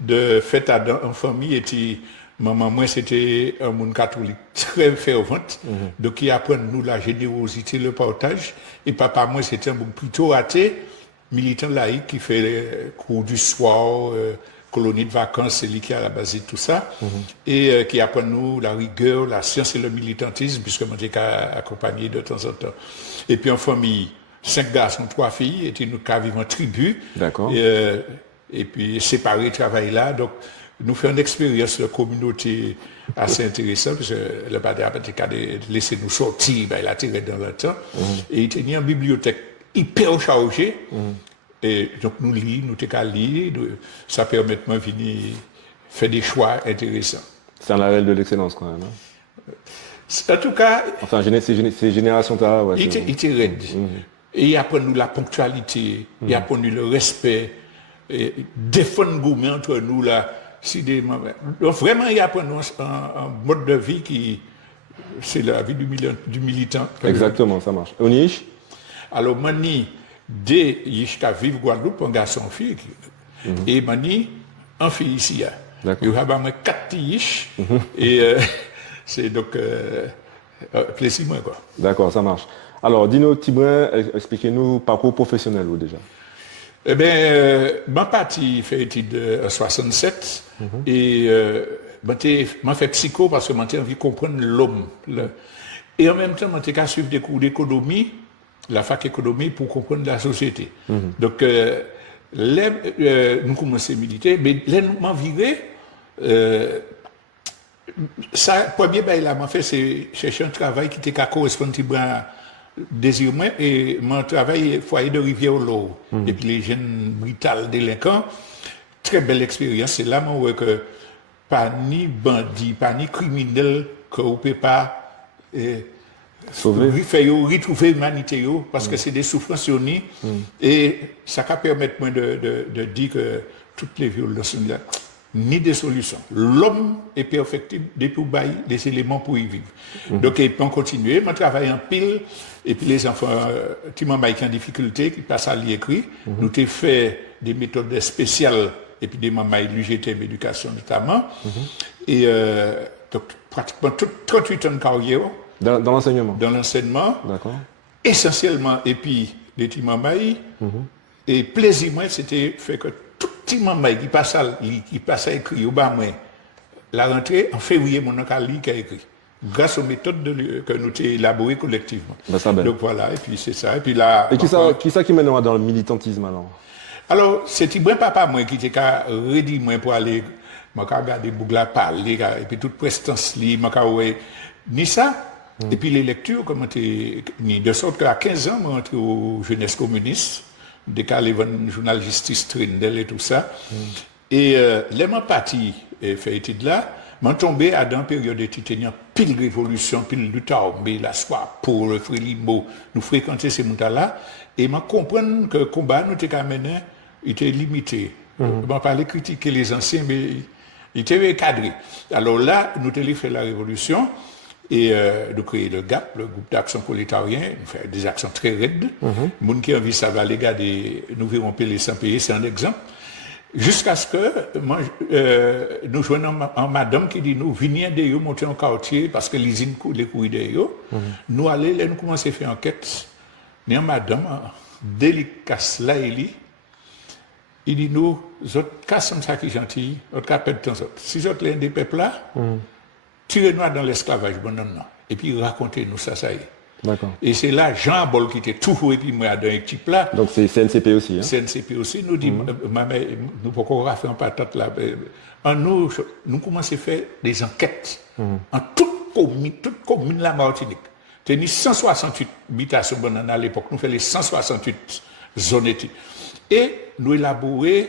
de fête en famille et puis maman, moi, c'était un monde catholique très fervente, donc qui apprend nous la générosité, le partage. Et papa, moi, c'était un monde plutôt athée, militant laïque qui fait les cours du soir, colonie de vacances, c'est lui qui est à la base de tout ça, et qui apprend nous la rigueur, la science et le militantisme, puisque moi, j'ai accompagné de temps en temps. Et puis en famille, 5 garçons, 3 filles, et nous vivons en tribu. D'accord. Et puis séparés, travailler là, donc nous faisons une expérience de communauté assez intéressante, parce que le Badé a laissé nous sortir, il a tiré dans le temps, et il tenait une bibliothèque hyper chargée, et donc nous lisons, nous t'es lire, ça permet de venir faire des choix intéressants. C'est un label de l'excellence quand même. Hein. En tout cas, enfin, ces générations là, ouais, il était raide. Et il apprend nous la ponctualité, il apprend nous le respect, et défendre gourmet entre nous là. Donc vraiment, il y a un mode de vie qui, c'est la vie du militant. Exactement, ça marche. Onish? Alors, Mani, dès jusqu'à vivre Guadeloupe, un garçon-fille, et Mani, un fille ici. Il y a 4 filles, et c'est donc plaisir, quoi. D'accord, ça marche. Alors, dis-nous, Tibrin, expliquez-nous parcours professionnel ou déjà. Eh bien, ma partie fait études en 67 et m'a fait psycho parce que j'ai envie de comprendre l'homme. Et en même temps, j'ai suivi des cours d'économie, la fac économie pour comprendre la société. Donc, nous commençons à militer, mais là, nous m'en viré. Ça, premier bail là, m'a fait, c'est chercher un travail qui était qu'à correspondre à désir moi et mon travail foyer de Rivière-Loup et puis les jeunes brutales délinquants, très belle expérience. C'est là moi que pas ni bandit, pas ni criminel que vous pouvez pas retrouver l'humanité, parce que c'est des souffrances unies, et ça va permettre moi de dire que toutes les violences sont là, ni des solutions. L'homme est perfectible depuis des éléments pour y vivre. Donc, il peut continuer, moi travaille en pile, et puis les enfants, qui m'ont en difficulté, qui passent à l'écrit, nous avons fait des méthodes spéciales, et puis des mamans l'UGTM éducation notamment, et donc pratiquement 38 ans de carrière. Dans l'enseignement. Dans l'enseignement. D'accord. Essentiellement, et puis les petits mamans, et plaisir, moi, c'était fait que tout petit maman qui passe à écrire au bas, moi, la rentrée, en février, mon oncle qui a écrit. Grâce aux méthodes que nous avons élaborées collectivement. Donc voilà, et puis c'est ça. Et puis là. Et qui ça qui mènera dans le militantisme alors? Alors, c'est Ibrahim Papa, moi, qui était ready, moi, pour aller, moi, regarder Bougla parler, et puis toute prestance, moi, ni ça. Et puis les lectures, comment de sorte qu'à 15 ans, moi, entré aux jeunesse communiste, décalé le journal Justice Trindel et tout ça. Et les gens partis fait étude là, m'ont tombé à dans une période de titanium, pile révolution, pile lutte mais la soie pour le Frélimo, nous fréquenter ces montants-là, et m'ont compris que le combat nous était mené, il était limité. On parlait critiquer les anciens, mais il était cadré. Alors là, nous avons fait la révolution, et nous créer le GAP, le groupe d'action prolétarien, nous faire des actions très raides. Les gens qui ont envie, ça va les gars, nous verrons payer sans payer, c'est un exemple. Jusqu'à ce que nous joignons en madame qui dit nous venons de monter en quartier parce que les couilles de nous allons nous commencer à faire enquête. Mais en madame, délicat là, il dit nous, autres cas comme ça qui est gentil, autres cas de temps. Si vous êtes l'un des peuples là, tirez-nous dans l'esclavage, bon non. Et puis racontez-nous ça y est. D'accord. Et c'est là Jean Bol qui était toujours et puis moi dans un type là. Donc c'est CNCP aussi. Hein? CNCP aussi nous dit nous pourquoi faire un patate là. Nous commençons à faire des enquêtes en toute commune la Martinique. Tenu 168 habitations à l'époque, nous faisons les 168 zones études. Et nous élaborons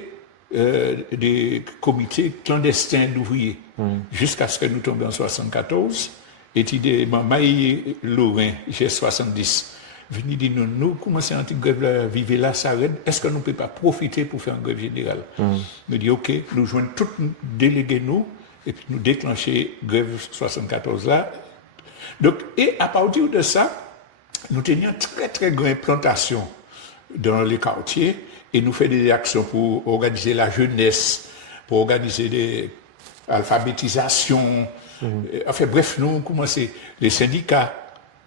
des comités clandestins d'ouvriers jusqu'à ce que nous tombions en 74. Et il Maï Lorrain, j'ai 70. Venu dire nous commençons à grève vivre là, ça arrête. Est-ce que nous ne pouvons pas profiter pour faire une grève générale? Nous dit ok, nous joignons tous délégués nous et puis nous déclencher grève 74 là. Donc et à partir de ça, nous tenions très très grande implantation dans les quartiers et nous faisons des actions pour organiser la jeunesse, pour organiser des alphabétisations. Enfin bref, nous commençons les syndicats,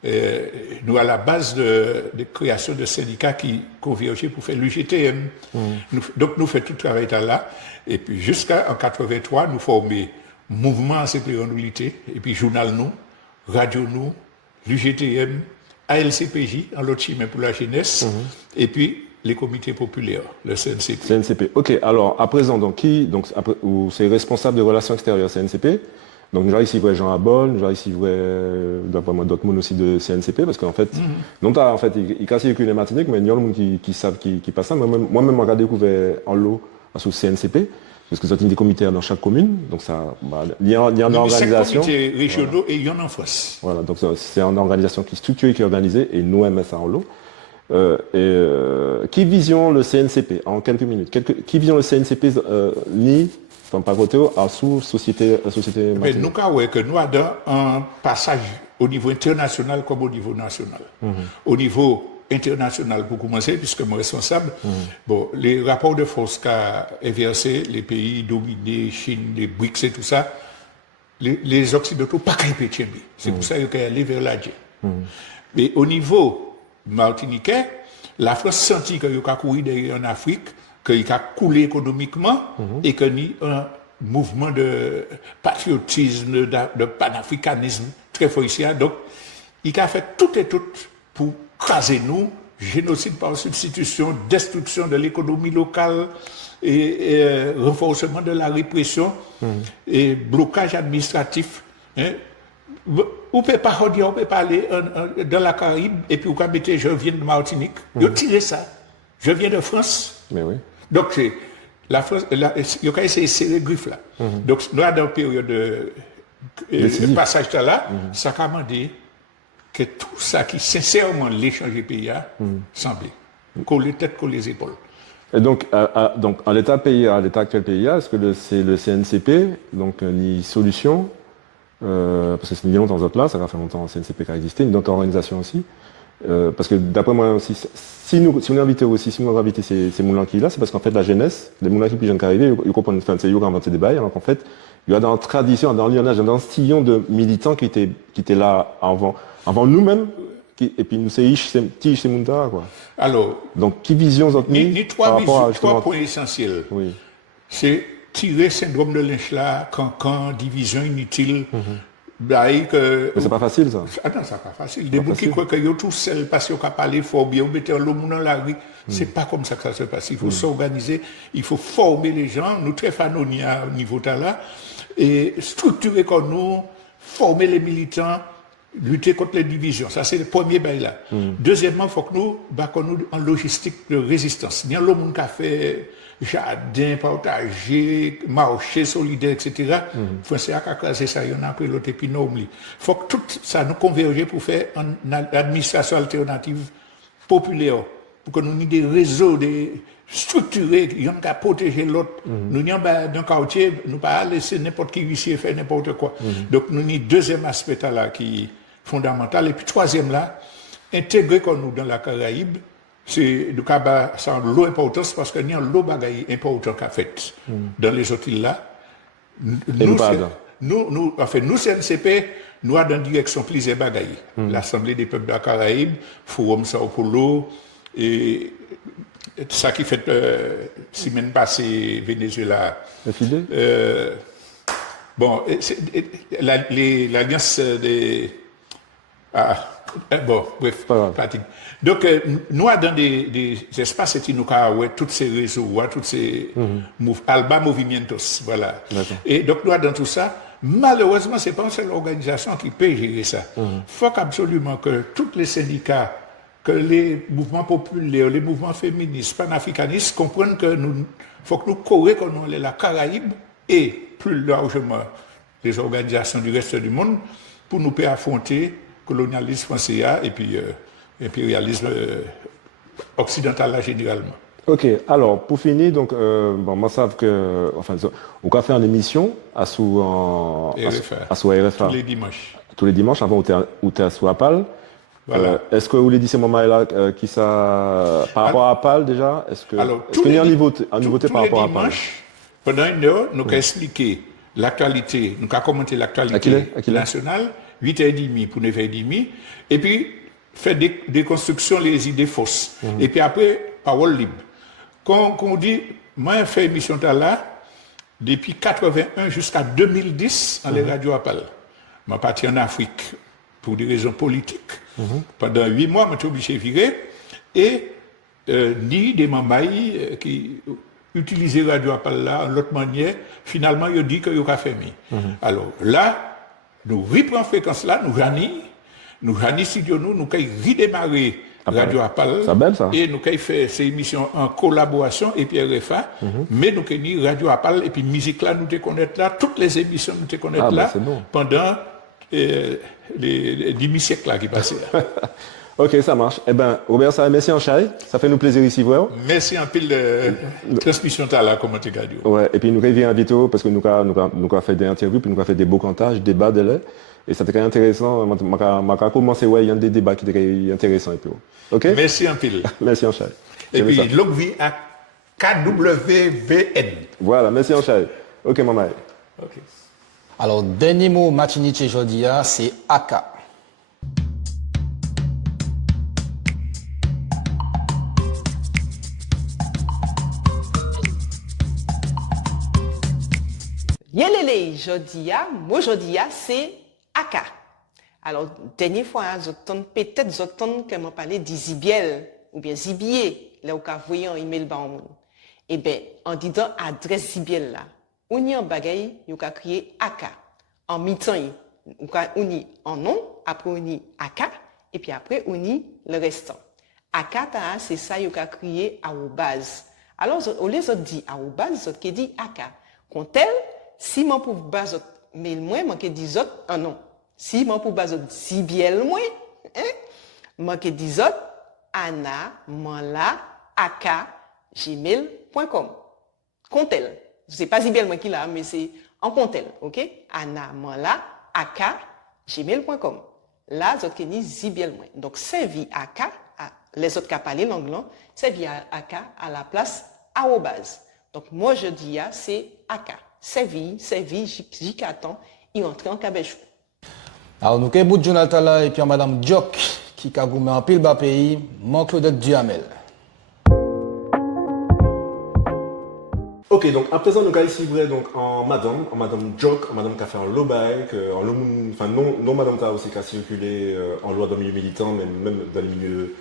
nous à la base de création de syndicats qui convergeaient pour faire l'UGTM. Donc nous faisons tout le travail là, et puis jusqu'en 83, nous formons mouvement en sécurité, et puis journal nous, radio nous, l'UGTM, ALCPJ, en l'autre chemin pour la jeunesse, et puis les comités populaires, le CNCP. CNCP. Ok, alors à présent, donc c'est responsable de relations extérieures CNCP. Donc, nous ici, Jean Abol, nous ici, d'autres monde aussi de CNCP, parce qu'en fait, il casse les Martinique, mais il y a des gens qui savent qui passent ça. Moi-même, j'ai découvert en lot sous CNCP, parce que c'est des comités dans chaque commune, donc ça, il y a une organisation. C'est comités régionaux et il y en a en face. Voilà, donc c'est une organisation qui est structurée, qui est organisée, et nous, on met ça en lot. Qui vision le CNCP, en quelques minutes, qui vision le CNCP, pas voter à sous société mais nous avons que nous avons un passage au niveau international comme au niveau national. Au niveau international pour commencer, puisque moi responsable, bon, les rapports de force qu'a inversé les pays dominés, Chine, les BRICS et tout ça, les Occidentaux pas répéter. C'est pour ça qu'il y a allé vers la Mais au niveau martiniquais, la France sentit qu'il y a couru derrière en Afrique, qu'il a coulé économiquement et qu'il y a un mouvement de patriotisme, de panafricanisme très fort ici. Donc, il a fait tout et tout pour craser nous, génocide par substitution, destruction de l'économie locale et renforcement de la répression et blocage administratif. Hein. On ne peut pas dire, on peut pas aller dans la Caraïbe et puis on peut mettre je viens de Martinique. Ils ont tiré ça. Je viens de France. Mais oui. Donc, c'est la France, il y a essayé de serrer les griffes là. Donc, nous, dans une période de passage là, ça a commandé que tout ça qui sincèrement l'échange pays a semblé. Coller tête, coller les épaules. Et donc, en l'état PIA, à l'état actuel PIA, est-ce que c'est le CNCP, donc ni solution, parce que c'est bien longtemps là, ça va faire longtemps le CNCP qui a existé, une autre organisation aussi, parce que d'après moi aussi, si on invite ces moulins qui là, c'est parce qu'en fait la jeunesse, les moulins qui plus jeunes qui arrivent, ils comprennent, enfin c'est eux qui ont inventé des bails, alors qu'en fait, il y a dans la tradition, dans le lionnage, dans un sillon de militants qui étaient là avant nous-mêmes. Et puis nous c'est Mounta, quoi. Alors, donc qui vision vous avez trois points essentiels. Oui. C'est tirer syndrome de Lynch là, cancan, division inutile. Mais c'est pas facile ça. Ah non, c'est pas facile. Des gens qui croient que yo tout seul parce qu'ils ont parlé fort bien, ou mettez l'homme dans la rue. C'est pas comme ça que ça se passe. Il faut s'organiser, il faut former les gens. Nous très fanoni à niveau là et structurer comme nous, former les militants. Lutter contre les divisions, ça c'est le premier bail là. Deuxièmement, il faut que nous en logistique de résistance. Il y a l'homme qui a fait jardin, partager, marché solidaire, etc. Français a casé ça, il y en a pris l'autre et puis nous oublions. Il faut que tout ça nous converge pour faire une administration alternative populaire, pour que nous ayons des réseaux structurés, il y en a qu'à protéger l'autre. Nous n'y dans un quartier, nous ne pouvons pas laisser n'importe qui ici faire n'importe quoi. Donc nous avons deuxième aspect là qui fondamental. Et puis troisième là, intégrer comme nous dans la Caraïbe, c'est de cas ça a l'eau importance parce qu'il y a l'eau bagaille important qu'a fait dans les autres îles là. Nous CNCP, nous avons dans direction plusieurs bagailles. L'Assemblée des peuples de la Caraïbe, Forum Sao Paulo, et ça qui fait semaine passée Venezuela. Bon, l'alliance des bon, bref, pratique. Donc, nous, dans des espaces, et nous avons tous ces réseaux, tous ces Alba Movimientos, voilà. Et donc, nous, dans tout ça, malheureusement, ce n'est pas une seule organisation qui peut gérer ça. Il faut absolument que tous les syndicats, que les mouvements populaires, les mouvements féministes, panafricanistes comprennent que faut que nous corrigions la Caraïbe et plus largement les organisations du reste du monde pour nous faire affronter colonialisme français et puis impérialisme occidental là généralement. Ok, alors pour finir, donc bon, moi savent que enfin on va faire une émission à sous RFA tous les dimanches. Tous les dimanches avant où tu es à sous Apal. Voilà. Est-ce que vous voulez dire ces moments là qui ça par rapport à Apal déjà? Est-ce que il y a une nouveauté par rapport à Apal? Pendant une heure, nous avons expliqué l'actualité, nous avons commenté l'actualité nationale, 8h30 pour 9h30, et puis faire des déconstruction les idées fausses. Et puis après, parole libre. Quand on dit, moi j'ai fait émission là, depuis 81 jusqu'à 2010, dans les radios Apal. Je suis parti en Afrique pour des raisons politiques. Pendant 8 mois, je suis obligé de virer. Et ni des mambaïs qui utilisaient Radio Apal là, en l'autre manière, finalement, ils ont dit qu'ils ont fermé. Alors là, nous reprenons fréquence là, nous Rani studio nous avons redémarré Radio Apal. Et nous avons fait ces émissions en collaboration et puis RFA. Mais nous avons dit Radio Apal et puis musique là, nous te connaître là, toutes les émissions nous te connaître là, pendant les 10 siècles là qui passaient là. Ok, ça marche. Eh bien, Robert, ça merci en chai. Ça fait nous plaisir ici, voir. Merci en pile de transmission là, comment tu as dit. Ouais, et puis nous reviens vite parce que nous avons fait des interviews, puis nous avons fait des beaux cantages, des débats de lait. Et c'était intéressant. Je vais commencer, ouais, il y a des débats qui étaient intéressants. Et puis, ok? Merci en pile. Merci en chai. Et puis, longue vie à KWVN. Voilà, merci en chai. Ok, maman. Ok. Alors, dernier mot matinique aujourd'hui, c'est Aka. Yelele, aujourd'hui, c'est Aka. Alors, dernière fois, peut-être que je parlais d'Isibiel, ou bien Zibier, là où vous voyez un email par monde. Eh bien, en disant adresse Zibiel là, on y a un bagay, on a créé Aka. En mi-temps, on y en nom, après on y Aka, et puis après on y le restant. Aka, c'est ça, on a créé arrobase. Alors, on les autres dit arrobase, autres qui dit Aka. Quand tel, si mon pour base mail moins, moi qui dis autres en nom. Si mon pour base Zibiel moins, Manque 10 autres, anna@gmail.com. Comptel. Je sais pas si bien moi qui l'a, mais c'est en comptel, ok? anna@gmail.com. Là, vous avez zibiel moins. Donc, servi aka, les autres qui parlent langue, servi aka à la place arrobase. Donc, moi, je dis, c'est aka. Servi, j'y attends, il entre en cabèche. Alors, nous avons Jonathan là et puis Madame Diok qui a goumé en pile bas pays, mon Claudette Duhamel. Ok, donc à présent, nous allons ici vrai donc en Madame Diok, en Madame qui a fait un lobaï, enfin non Madame qui a aussi circulé en loi dans le milieu militant, mais même dans le milieu,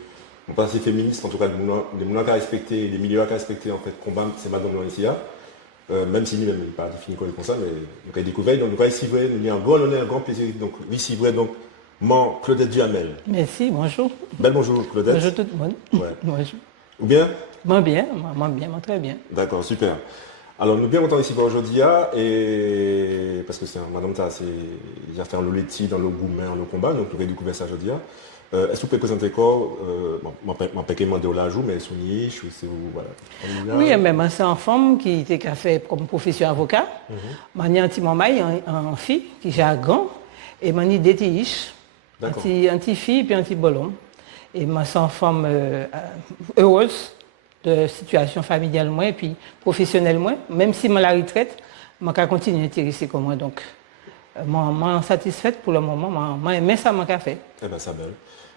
non pas assez féministe, en tout cas des moulins qui a respecté, des milieux qui a respecté en fait combat, c'est Madame ici. Même si lui-même n'est pas défini comme ça, mais nous avons découvert, donc nous allons ici vrai, nous avons un grand honneur, un grand plaisir, donc ici vrai, donc mon Claudette Duhamel. Merci, bonjour. Bel bonjour Claudette. Bonjour tout le monde. Ouais. Bonjour. Ou bien? Moi bien, très bien. D'accord, super. Alors nous bien contents ici pour aujourd'hui, et parce que c'est Madame Ta, il a fait un loleti dans le gourmet, dans le combat, donc nous avons découvert ça aujourd'hui. Est-ce que vous pouvez présenter quoi? Je ne vais pas demander au jour, mais c'est niche, ou c'est voilà. Oui, mais c'est une femme qui a fait comme profession avocat. Je suis un petit maman, une fille qui j'ai un grand, et je suis deux filles, un petit fille puis un petit bolon. Et je suis une femme heureuse de situation familiale moi et puis professionnelle moi, même si je la retraite, je vais continuer à intéresser comme moi. Donc, je suis satisfaite pour le moment, je aime ça que je fait. Eh bien, ça belle.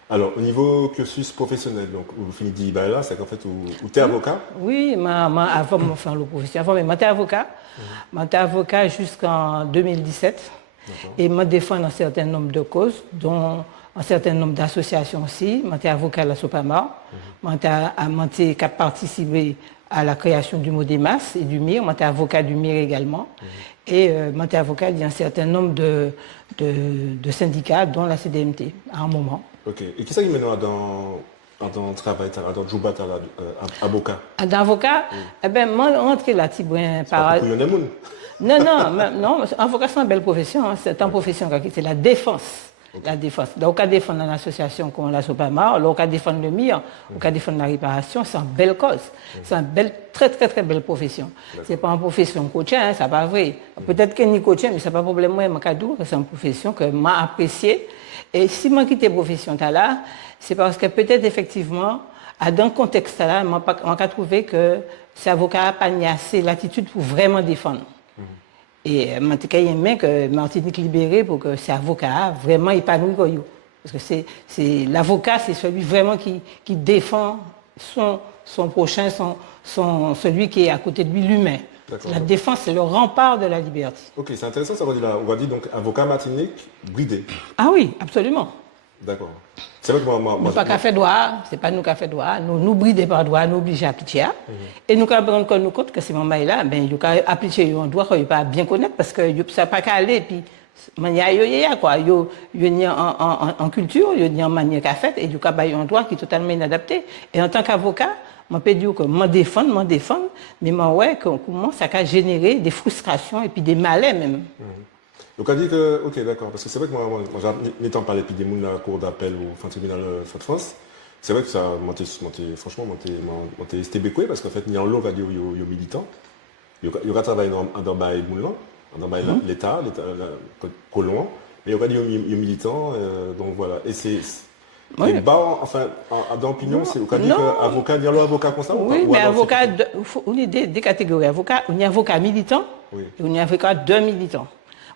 Alors, au niveau cursus professionnel, donc, vous finissez de là, c'est qu'en fait, vous êtes avocat? Oui, avant de faire la profession, avant, j'étais avocat. J'étais avocat jusqu'en 2017. Et je défends un certain nombre de causes, dont un certain nombre d'associations aussi. J'étais avocat à la Sopamar. J'étais participé à la création du MODEMAS et du MIR. J'étais avocat du MIR également. Et j'étais avocat d'un certain nombre de syndicats, dont la CDMT, à un moment. Ok. Et qu'est-ce qui mène dans le travail, dans le job avocat? Dans avocat, eh bien, moi, je rentre là, par... Non, avocat, c'est une belle profession. C'est une profession qui est la défense. Okay. La défense. Donc, on peut défendre une association comme la Sopamar, on peut défendre le MIR, on peut défendre la réparation. C'est une belle cause. C'est une belle, très, très, très belle profession. Ce n'est pas une profession coachée, hein, c'est pas vrai. Peut-être qu'elle n'est coachée, mais ce n'est pas un problème. Moi, c'est une profession que j'ai appréciée. Et si je quitte la profession là, c'est parce que peut-être effectivement, dans le contexte là, je n'ai trouvé que ces avocats n'ont pas assez l'attitude pour vraiment défendre. Et je aimé que Martinique libérée pour que ces avocats vraiment épanouissent. Parce que l'avocat, c'est celui vraiment qui défend son prochain, celui qui est à côté de lui, l'humain. La défense, c'est le rempart de la liberté. Ok, c'est intéressant ça qu'on dit là. On va dire donc avocat Martinique bridé. Ah oui, absolument. D'accord. C'est vrai que moi nous pas qu'à faire droit, c'est pas nous qu'à faire droit. Nous bridés par droit, nous obligés à appliquer. Et nous qu'à prendre compte que ces moments là, ben ils qu'à appliquer un droit qu'ils pas bien connaître parce que ils ça pas qu'à aller puis manière quoi, ils en culture, ils en manière qu'a fait et ils qu'à un droit qui est totalement inadapté. Et en tant qu'avocat, je peux dire que je défends, mais comment ça a généré des frustrations et puis des malais même. Donc, on dit que, ok, d'accord, parce que c'est vrai que moi n'étant pas l'épidémie de la cour d'appel ou enfin tribunal de France, c'est vrai que ça franchement, monté stébécoué parce qu'en fait, il y a un lot qui est militant, il y a travaillé dans l'État, colon, mais il y a des militants, donc voilà. Et c'est. Oui. Enfin, dans l'opinion, c'est au cas dit qu'avocat, il y a l'avocat comme ça? Oui, mais avocat, on est des catégories. Avocat, on y a avocat militant et on y a avocat de militants.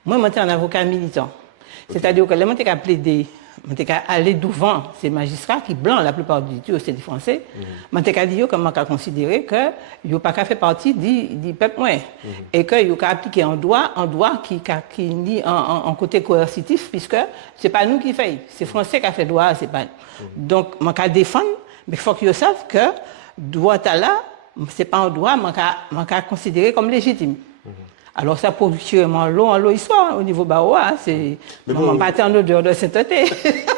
Moi, je suis un avocat militant. C'est-à-dire que je suis plaidé, je suis allé devant ces magistrats qui, blancs, la plupart du temps, c'est des Français. Je suis dit que je considéré que je n'ai pas fait partie du peuple. Et que je appliqué un droit qui est en côté coercitif, puisque ce n'est pas nous qui faisons. C'est les Français qui ont fait droit, c'est pas nous. Donc, je suis défendre, mais il faut qu'ils savent que le droit là, ce n'est pas un droit, je suis considéré comme légitime. Alors ça pose sûrement long histoire au niveau barois, c'est on pas en odeur de sainteté.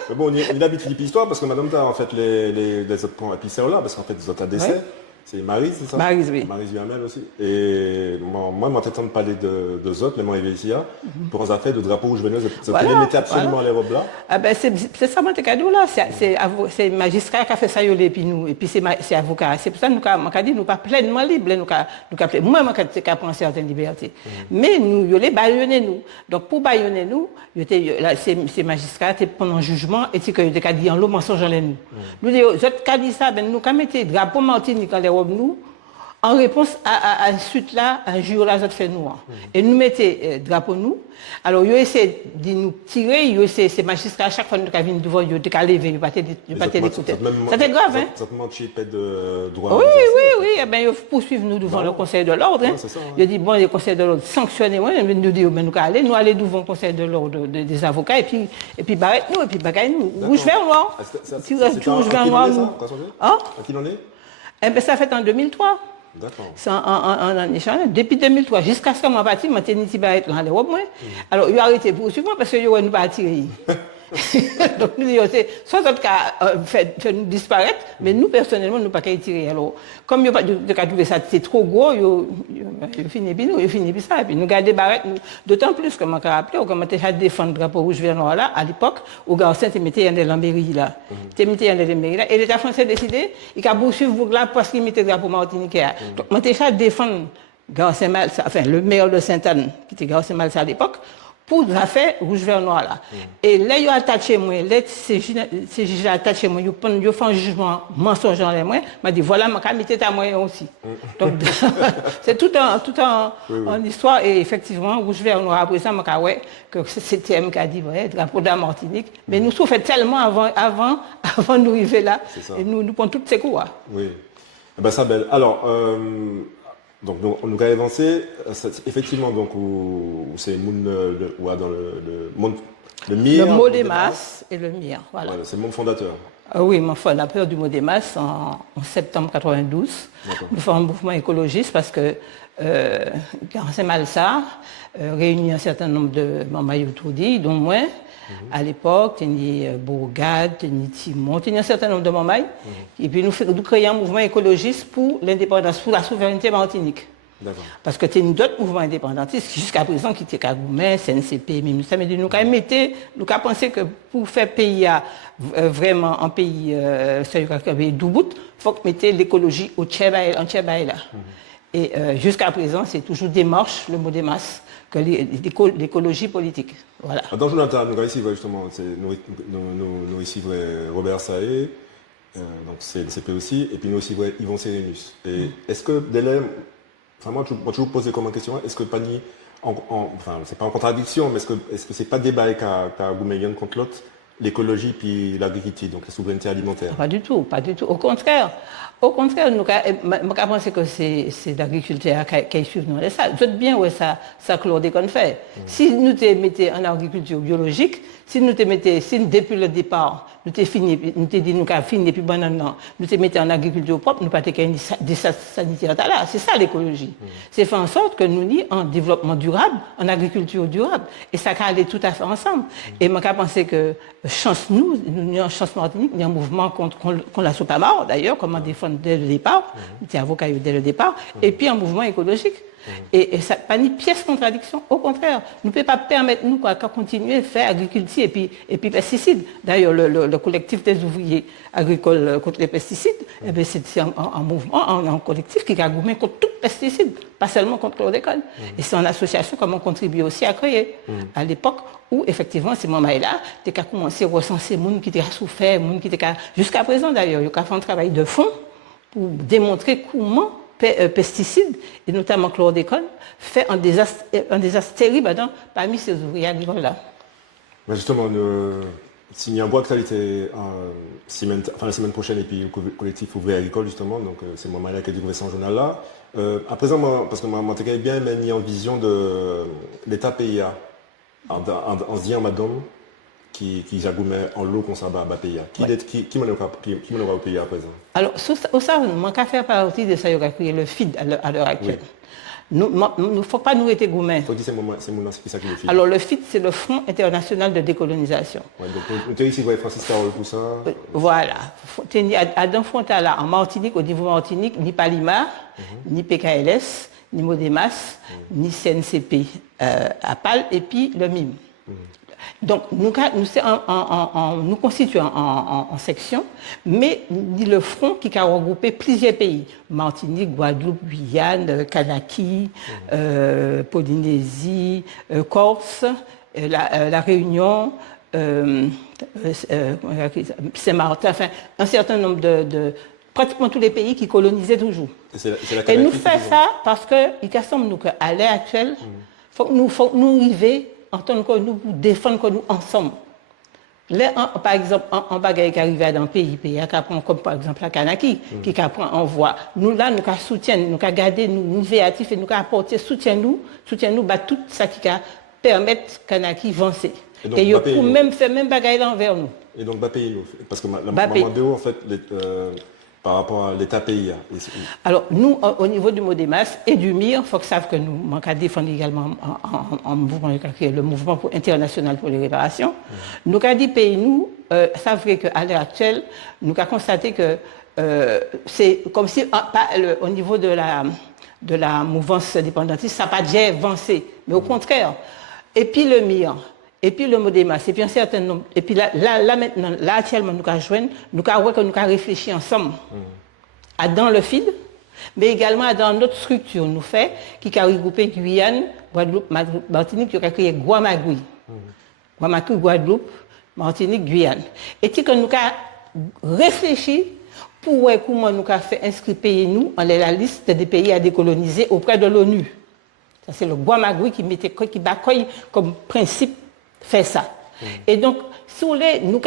Mais bon, on a l'habitude de l'histoire parce que madame t'as en fait les autres points épicéaux là parce qu'en fait les autres décès. C'est Maryse, c'est ça? Maryse, oui. Maryse Duhamel aussi. Et moi, je m'entends de parler de Zot, mais moi, il est ici, pour on a fait de drapeau rouge veineuse. Vous mettez absolument les robes là? Ah ben, c'est ça, mon cadeau là. C'est magistrat qui a fait ça, et puis c'est avocat. C'est pour ça que nous avons dit, nous pas pleinement libres. Moi, je prends certaines libertés. Mais nous, ils les baïonnent nous. Donc, pour baïonner nous, ces magistrats, pendant le jugement, et c'est que ils ont dit en l'eau, mensonge en nous. Nous, les autres dit ça, ben, nous avons mis drapeau Martinique dans les robes nous, en réponse à une suite là, un jour là, ça fait nous. Et nous mettons drapeau nous. Alors, ils essaient de nous tirer, ces magistrats, à chaque fois que nous venons devant, ils ont levé, ils n'ont pas d'écouter. C'était grave, hein? Ça te manque de droit. Oui. Eh bien, ils poursuivent nous devant le Conseil de l'ordre. Hein. Ils disent, bon, le Conseil de l'ordre sanctionnez-moi, nous disons, nous allons devant le Conseil de l'ordre des avocats, et puis barrette nous, et puis bagaille nous. Rouge, vert, noir. Rouge, vert, noir. À qui l'on est? Eh bien, ça fait en 2003. D'accord. C'est en échange. Depuis 2003, jusqu'à ce que moi parti, je suis parti dans les robes. Alors, ils ont arrêté pour suivre parce que nous pas attiré. Donc, nous disons, soit d'autres cas fait nous disparaître, mais nous, personnellement, nous pas qu'à tirer. Alors, comme ils n'ont pas trouvé ça, c'est trop gros, ils finissent puis nous, ils finissent ça. Et puis, nous gardons des barrettes, d'autant plus que je me rappelle, quand on était défendre le drapeau rouge vert noir là, à l'époque, au Garcin, tu mettais un de l'Ambéry là. Tu mettais un de l'Ambéry là. Et l'État français a décidé, il a poursuivre vous là parce qu'il mettait le drapeau martiniquais. Donc, on était défendre Garcin Malsa, enfin, le maire de Sainte-Anne, qui était Garcin Malsa à l'époque, pour l'affaire rouge vert noir là. Et là, ils ont attaché moi, ces juges attaché moi, ils font un jugement mensonge dans les moyens, m'a dit voilà, ma mis ta moyen aussi. Donc c'est tout en histoire et effectivement rouge vert noir après ça m'a ouais que c'était M qui a dit ouais, drapeau de la Martinique, mais nous souffrons tellement avant nous arriver là et nous prenons toutes ces coups. Oui. Eh ben ça belle. Alors donc nous avons avancé, effectivement, donc c'est dans le MIR. Le Modémas et le MIR, voilà. C'est mon fondateur. Oui, mon fondateur du Modémas en septembre 92. Nous faisons un mouvement écologiste parce que Garcin Malsa réunit un certain nombre de membres autour dont moi. À l'époque, il y a Bourgade, il y a Timon, il y a un certain nombre de membres. Et puis nous créons un mouvement écologiste pour l'indépendance, pour la souveraineté martinique. Parce que il y a d'autres mouvements indépendantistes qui jusqu'à présent qui étaient Kagoumen, CNCP, mais nous avons pensé que pour faire pays vraiment un pays d'Ubud, il faut que mettre l'écologie en Tchebaï là. Et jusqu'à présent, c'est toujours démarche, le mot des masses, que l'écologie politique. Voilà. Dans Jonathan, nous ici justement, nous ici Robert Saé, donc c'est le CP aussi, et puis nous aussi Yvon Sérénus. Et est-ce que d'élèves, enfin moi je vous posais comme question, est-ce que Pani, enfin c'est pas en contradiction, mais est-ce que c'est pas débat qu'a Goumeyan contre l'autre, l'écologie puis l'agriculture, donc la souveraineté alimentaire? Pas du tout. Au contraire, nous pensons que c'est l'agriculture qui suit nous. Ça, je bien ouais ça chlordécone fait. Si nous te mettons en agriculture biologique, si depuis le départ, nous te dit nous avons fini depuis bon an, nous te mettons en agriculture propre, nous pas des sanitaires là. C'est ça l'écologie. C'est faire en sorte que nous n'y en développement durable, en agriculture durable, et ça va aller tout à fait ensemble. Et moi je pense que chance nous en chance Martinique, il y a un mouvement qu'on la soit pas mort d'ailleurs, comment défendre dès le départ, nous avocat dès le départ, et puis un mouvement écologique. Et ça pas ni pièce contradiction, au contraire, nous ne pouvons pas permettre nous qu'à continuer à faire agriculture et puis pesticides. D'ailleurs, le collectif des ouvriers agricoles contre les pesticides, c'est un mouvement, un collectif qui a gourmé contre tout pesticide, pas seulement contre le chlordécone. Et c'est une association comme on contribue aussi à créer. À l'époque où effectivement ces moments-là, tu as commencé à recenser les gens qui ont souffert, les gens qui étaient jusqu'à présent d'ailleurs, ils ont fait un travail de fond pour démontrer comment pesticides, et notamment chlordécone, fait un désastre terrible parmi ces ouvriers agricoles-là. Mais justement, s'il y a une bonne actualité la semaine prochaine, et puis le collectif ouvrier agricole, justement, donc c'est moi qui ai découvert ce journal-là. À présent, parce que moi, j'ai bien mis en vision de l'État PIA, en se disant, madame, qui jagoumait en l'eau qu'on s'abat à PIA. Qui m'en aura au PIA à présent? Alors, ça, on va faire partie de ça, il y aura créé le FID à l'heure actuelle. Oui. Nous faut pas nous être gourmands. Faut dire c'est mon qui ça qui le FID. Alors le FID, c'est le Front international de décolonisation. Ouais, donc nous ici voyez Francis Carole pour ça. Voilà. À d'un frontal là en Martinique, au niveau Martinique, ni Palima, ni PKLS, ni Modemas, ni CNCP à PAL et puis le MIM. Donc, nous constituons en section, mais le front qui a regroupé plusieurs pays. Martinique, Guadeloupe, Guyane, Kanaki, Polynésie, Corse, la Réunion, Saint-Martin, enfin, un certain nombre de pratiquement tous les pays qui colonisaient toujours. Et nous faisons ça parce qu'il semble qu'à l'heure actuelle, il faut que nous arrivions en tant que nous défendre que nous ensemble. Là, par exemple, en bagaille qui arrive dans un pays qui apprend comme par exemple la Kanaki, qui apprend en voix. Nous là, nous soutiennent, nous garder, nous véatifs et nous apporter soutien nous, bah, tout ça qui permettre Kanaki avancer. Et ils pour même faire même bagaille là envers nous. Et donc, pays nous, parce que la en fait, par rapport à l'État pays. Alors, nous, au niveau du Modemas et du MIR, il faut que savent que nous manquons défendre également en mouvement, le mouvement international pour les réparations. Nous, avons dit pays, nous, c'est vrai qu'à l'heure actuelle, nous avons constaté que c'est comme si, au niveau de la mouvance indépendantiste, ça n'a pas déjà avancé, mais au contraire. Et puis le MIR. Et puis le Modemas, et puis un certain nombre. Et puis là maintenant, là actuellement, nous avons réfléchi ensemble dans le FID, mais également dans notre structure, nous fait, qui a regroupé Guyane, Guadeloupe, Martinique, qui a créé Guamagui. Guamagui, Guadeloupe, Martinique, Guyane. Et puis que nous avons réfléchi pour voir comment nous avons fait inscrire pays nous dans la liste des pays à décoloniser auprès de l'ONU. Ça, c'est le Guamagui qui bat comme principe fait ça. Et donc, si vous voulez, nous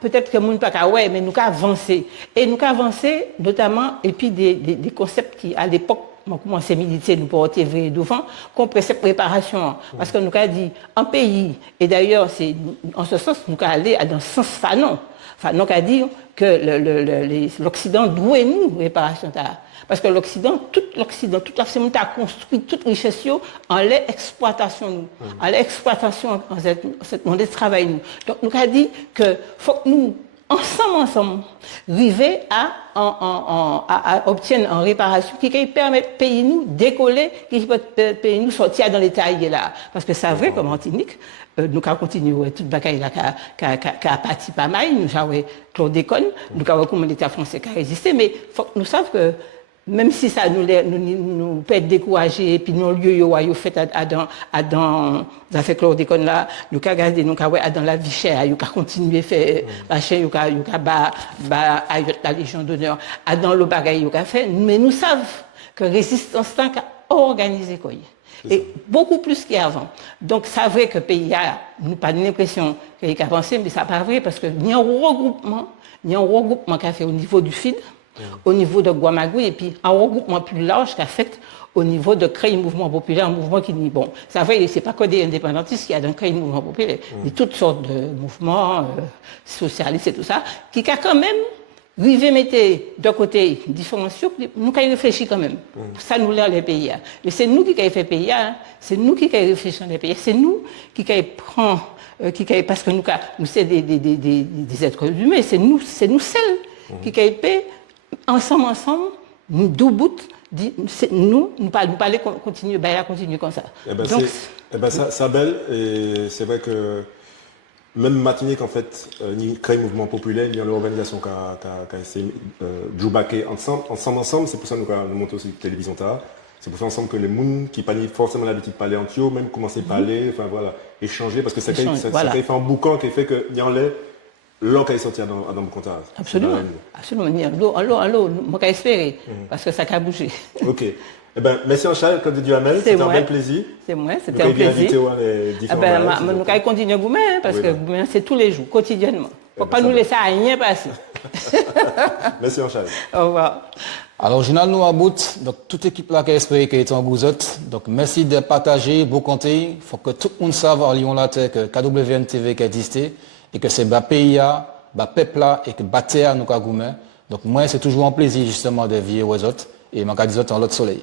peut-être que nous pas mais nous avancé. Et nous avancé notamment, et puis des concepts qui, à l'époque, on commençait à militer, nous pour vrai devant, qu'on précède préparation. Parce que nous avons dit, un pays, et d'ailleurs, c'est en ce sens, nous avons allé dans ce sens fanon. Enfin, nous avons dit que l'Occident doit nous réparation. Parce que l'Occident, tout l'Occident a construit toute richesse en l'exploitation, en l'exploitation en cette monde de travail. Donc, nous avons dit que faut que nous, ensemble, arriver à obtenir une réparation qui permet de pays nous décoller, qui peut pays nous sortir dans les tailles là. Parce que c'est vrai, comme Martinique, nous avons continué toute bagaille là, qui a parti pas mal, nous avons chlordécone, nous avons comme l'État français qui a résisté, mais faut que nous sachions que même si ça nous peut être découragé, et puis nos lieux ont fait dans affaires chlordécone là, nous avons gardé, nous avons dans la vie chère, nous avons continué à faire machin, nous avons la Légion d'honneur, dans le bagaille, nous avons fait, mais nous savons que la résistance a organisé quoi. Et beaucoup plus qu'avant. Donc, c'est vrai que le pays a, nous pas l'impression qu'il a avancé, mais ça n'est pas vrai parce qu'il y a un regroupement qui a fait au niveau du FID, au niveau de Guamagui, et puis un regroupement plus large qui a fait au niveau de créer un mouvement populaire, un mouvement qui dit, bon, c'est vrai, c'est pas que des indépendantistes qui a créé un mouvement populaire, mais toutes sortes de mouvements socialistes et tout ça, qui a quand même mettre de côté différenciaux, nous avons réfléchi quand même. Ça nous l'a les pays. Et c'est nous qui avons fait pays, c'est nous qui avons réfléchi dans les pays, c'est nous qui avons parce que nous sommes des êtres humains, c'est nous seuls qui avons fait ensemble, nous deux bouts, nous parler continuer comme ça. Ça belle, et c'est vrai que même Martinique, en fait, il crée un mouvement populaire, il y a l'organisation qui a essayé de jouer ensemble, c'est pour ça que nous montons aussi la télévision tard. C'est pour ça ensemble que les gens qui n'ont pas forcément l'habitude de parler en tio, même commencer à parler, enfin voilà, échanger, parce que ça fait un boucan qui fait qu'il y en a l'eau qui est sorti dans le comptage. Absolument. L'eau, moi, j'espère, parce que ça a bougé. Ok. Eh ben, merci Charles, Claude Duhamel, c'était un bel plaisir. C'est moi, c'était un plaisir. Nous allons continuer à goumer, parce que c'est tous les jours, quotidiennement. Il ne faut pas nous laisser à rien passer. Merci Charles. Au revoir. Alors, Journal nous à bout, donc toute l'équipe là qui a espéré qu'elle était en gouzotte. Donc, merci de partager, beau compter. Il faut que tout le monde sache à Lyon la terre que KWN TV qui existe et que c'est bas pays, bas peuple là et que bas terre nous à goumer. Donc, moi, c'est toujours un plaisir justement de vivre aux autres et m'en dire en l'autre soleil.